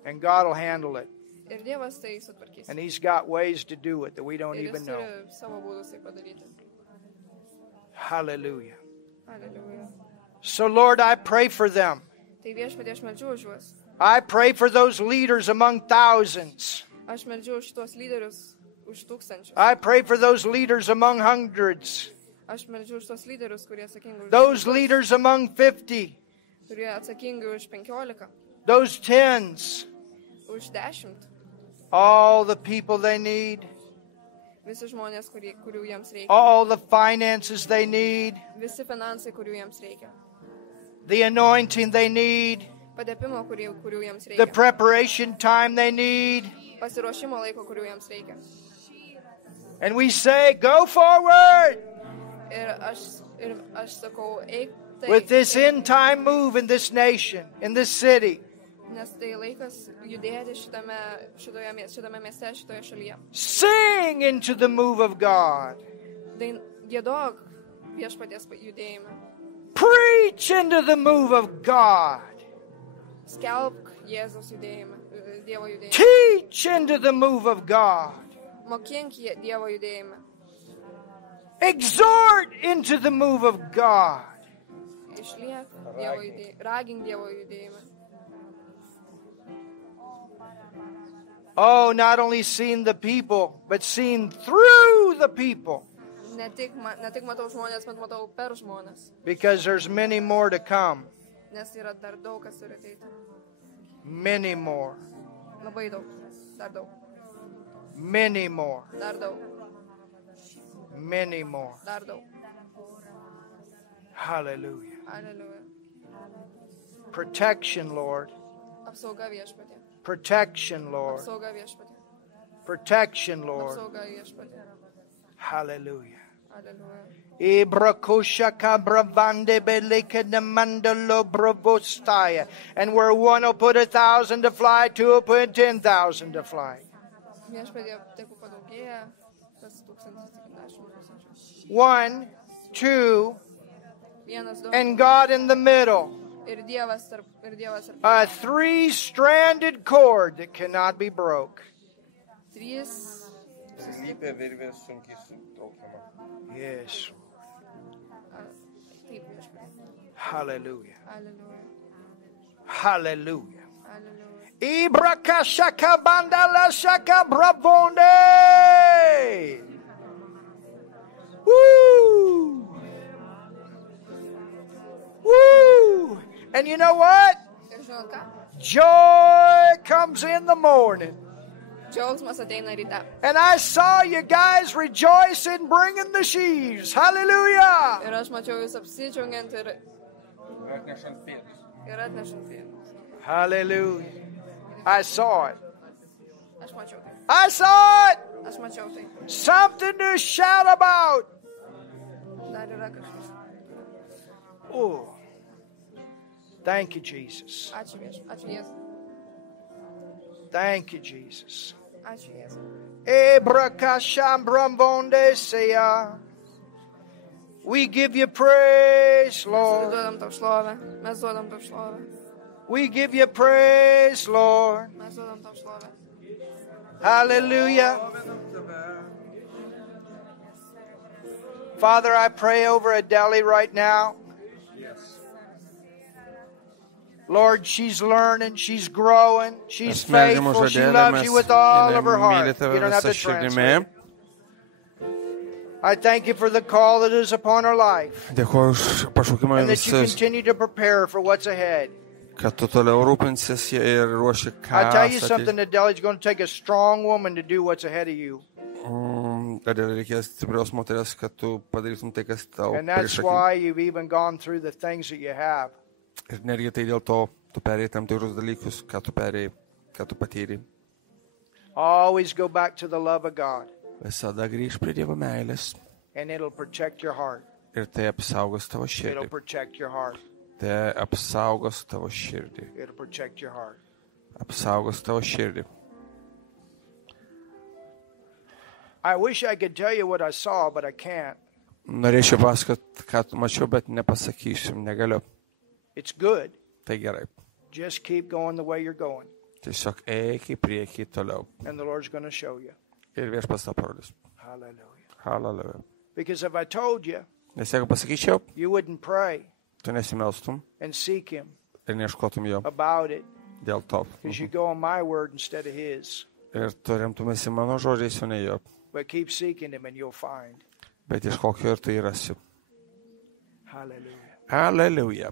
And God will handle it. Ir Dievas tai sutvarkys. And He's got ways to do it that we don't Ir even jis know. turi savo būdus tai padaryti. Hallelujah. Alleluja. So, Lord, I pray for them. Tai Viešpatie, aš meldžiu už juos. I pray for those leaders among thousands. Aš meldžiu už tuos lyderius, už tūkstančius. I pray for those leaders among hundreds. Aš meldžiu už tuos lyderius, kurie atsakingi už Those šimtus, leaders among 50. kurie atsakingi už 15, Those tens. už 10. All the people they need. Visi žmonės, kurių jiems reikia. all the finances they need, Visi finansai, kurių jiems reikia. the anointing they need, Padėpimo, kurių jiems the reikia. preparation time they need. Pasiruošimo laiko, kurių jiems reikia. And we say, go forward Ir aš sakau, eik with tai, this end time move in this nation, in this city. nes tai laikas judėti šitame mieste, šitoje šalyje. Sing into the move of God. Giedok viešpaties judėjime. Preach into the move of God. Skelbk Jėzaus judėjime, Dievo judėjime. Teach into the move of God. Mokink Dievo judėjime. Exhort into the move of God. Išliek Dievo judėjime. Ragink Dievo judėjime. Oh, not only seeing the people, but seeing through the people. Ne tik matau žmonės, bet matau per žmonės. Because there's many more to come. Nes yra dar daug, kas turi ateiti. Many more. Labai daug. Dar daug. Many more. Dar daug. Many more. Dar daug. Hallelujah. Aleliuja. Protection, Lord. Apsauga viešpatė. Protection, Lord. Apsauga viešpatė. Protection, Lord. Apsauga viešpatė. Hallelujah. Aleliuja. Ibrakosha kabravande beleka namandalo bravostaya. And where one will put 1,000 to fly, two will put 10,000 to fly. Viešpatė, tegu padaugėja, tas 1010. 1, 2, Vienas, du. and God in the middle. Ir Dievas tarp. A 3-stranded cord that cannot be broke. Trys. Dvilypė virvė sunkiai sutraukiama. Yes. Taip, viešpatė. Hallelujah. Aleliuja. Hallelujah. Aleliuja. Ibrakashaka bandala shaka bravonde. Woo! Woo! And you know what? Ir žinot ką? Joy comes in the morning. Džiaugsmas ateina ryte. And I saw you guys rejoice in bringing the sheaves. Hallelujah! Ir aš mačiau jūs apsidžiaugiant ir Atnešant pėdus. atnešant pietus. Hallelujah. I saw it. Aš mačiau tai. I saw it. Aš mačiau tai. Something to shout about. Dar yra kažkas. Oh. Thank you, Jesus. Ačiū viešpatė. Ačiū Jėzau. Thank you, Jesus. Ačiū Jėzau. Ebrakashambramvondeseya. We give you praise, Mes Lord. duodam tau šlovę. Mes duodam tau šlovę. We give you praise, Lord. Mes duodam tau šlovę. Hallelujah. Father, I pray over Adele right now. Lord, she's learning, she's growing, she's faithful, she loves you with all of her heart. You don't have to translate. I thank you for the call that is upon her life. Dėkuoju už pašaukimą And that you visus, continue to prepare for what's ahead. kad tu toliau rūpinsies ir ruoši I tell you ką. something, Adele, it's going to take a strong woman to do what's ahead of you. Ar reikės stiprios moteris, kad tu padarytum tai, kas tau And that's prieš akis. why you've even gone through the things that you have. Ir netgi tai dėl to tu perėjai tam tikrus dalykus, ką tu perėjai, ką tu patyrei. Always go back to the love of God, Visada grįž prie Dievo meilės and it'll protect your heart. ir tai apsaugos tavo It'll širdį. protect your heart. Tai apsaugos tavo širdį. It'll protect your heart. Apsaugos tavo širdį. I wish I could tell you what I saw, but I can't. Norėčiau pasakot, ką tu mačiau, bet nepasakysiu, negaliu. It's good. Tai gerai. Just keep going the way you're going, Tiesiog eik į priekį toliau. and the Lord's going to show you. Ir viešpats tą parodys. Hallelujah. Hallelujah. Because if I told you, Nes jeigu pasakyčiau, you wouldn't pray tu nesimelstum and seek Him ir neieškotum jo about it, dėl to. because you go on my word instead of His. Ir tu remtumėsi mano žodžiais, o ne jo. But keep seeking Him, and you'll find. Bet ieškok jo ir tu jį rasi. Hallelujah. Hallelujah.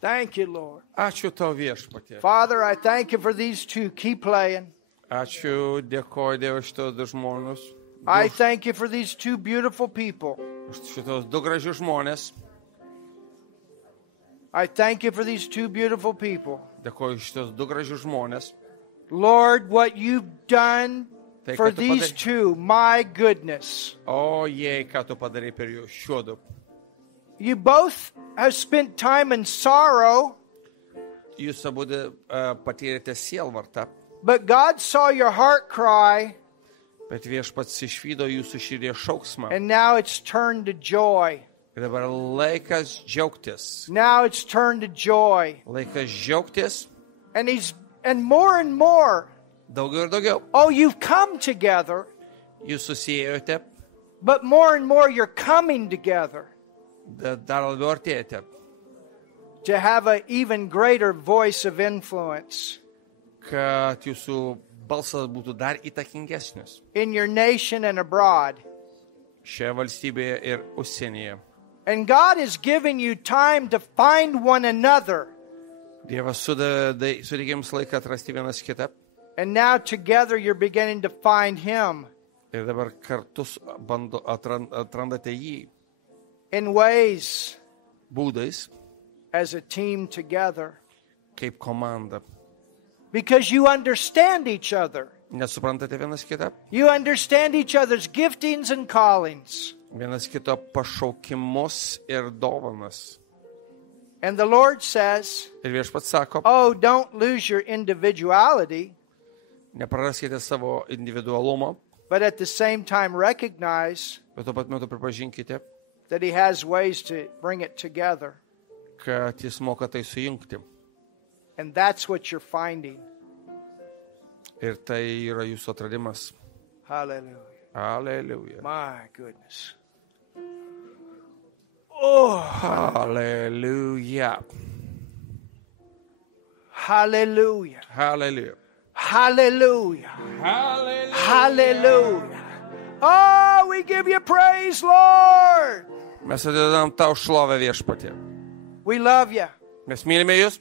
Thank you, Lord. Ačiū tau viešpatie. Father, I thank you for these two. Keep playing. Ačiū, dėkoju Dievui šitos du žmonės. I thank you for these two beautiful people. Už šitos du gražius žmonės. I thank you for these two beautiful people. Dėkoju šitos du gražius žmonės. Lord, what you've done Tai, for ką tu these padarei. two, my goodness. O jei, ką tu padarai per jų šiuodu. You both have spent time in sorrow, Jūs abu patyrėte sielvartą, but God saw your heart cry, bet Viešpats išvydo jūsų širdies šauksmą. and now it's turned to joy. Ir dabar laikas džiaugtis. Now it's turned to joy. Laikas džiaugtis. And more, Daugiau ir daugiau. oh, you've come together, Jūs susijėjote, but more and more you're coming together dar labiau artėjate. to have an even greater voice of influence Kad jūsų balsas būtų dar įtakingesnis. in your nation and abroad. Šioje valstybėje ir užsienyje. And God is giving you time to find one another. Dievas suteikė jums laiką atrasti vienas kitą. And now together you're beginning to find Him Ir dabar kartus atrandate jį in ways būdais, as a team together. kaip komanda. Because you understand each other. Nesuprantate vienas kitą? You understand each other's giftings and callings. Vienas kito pašaukimus ir dovanas. And the Lord says, Ir Viešpats sako, oh, don't lose your individuality, nepraraskite savo individualumo, but at the same time recognize bet tuo pat metu pripažinkite, that He has ways to bring it together. kad Jis moka tai sujungti. And that's what you're finding. Ir tai yra jūsų atradimas. Hallelujah. Aleliuja. My goodness. Oh, Aleliuja. hallelujah. Aleliuja. Hallelujah. Hallelujah. Oh, we give you praise, Lord. Mes atidedam tau šlovę Viešpatie. We love you. Mes mylime jūs.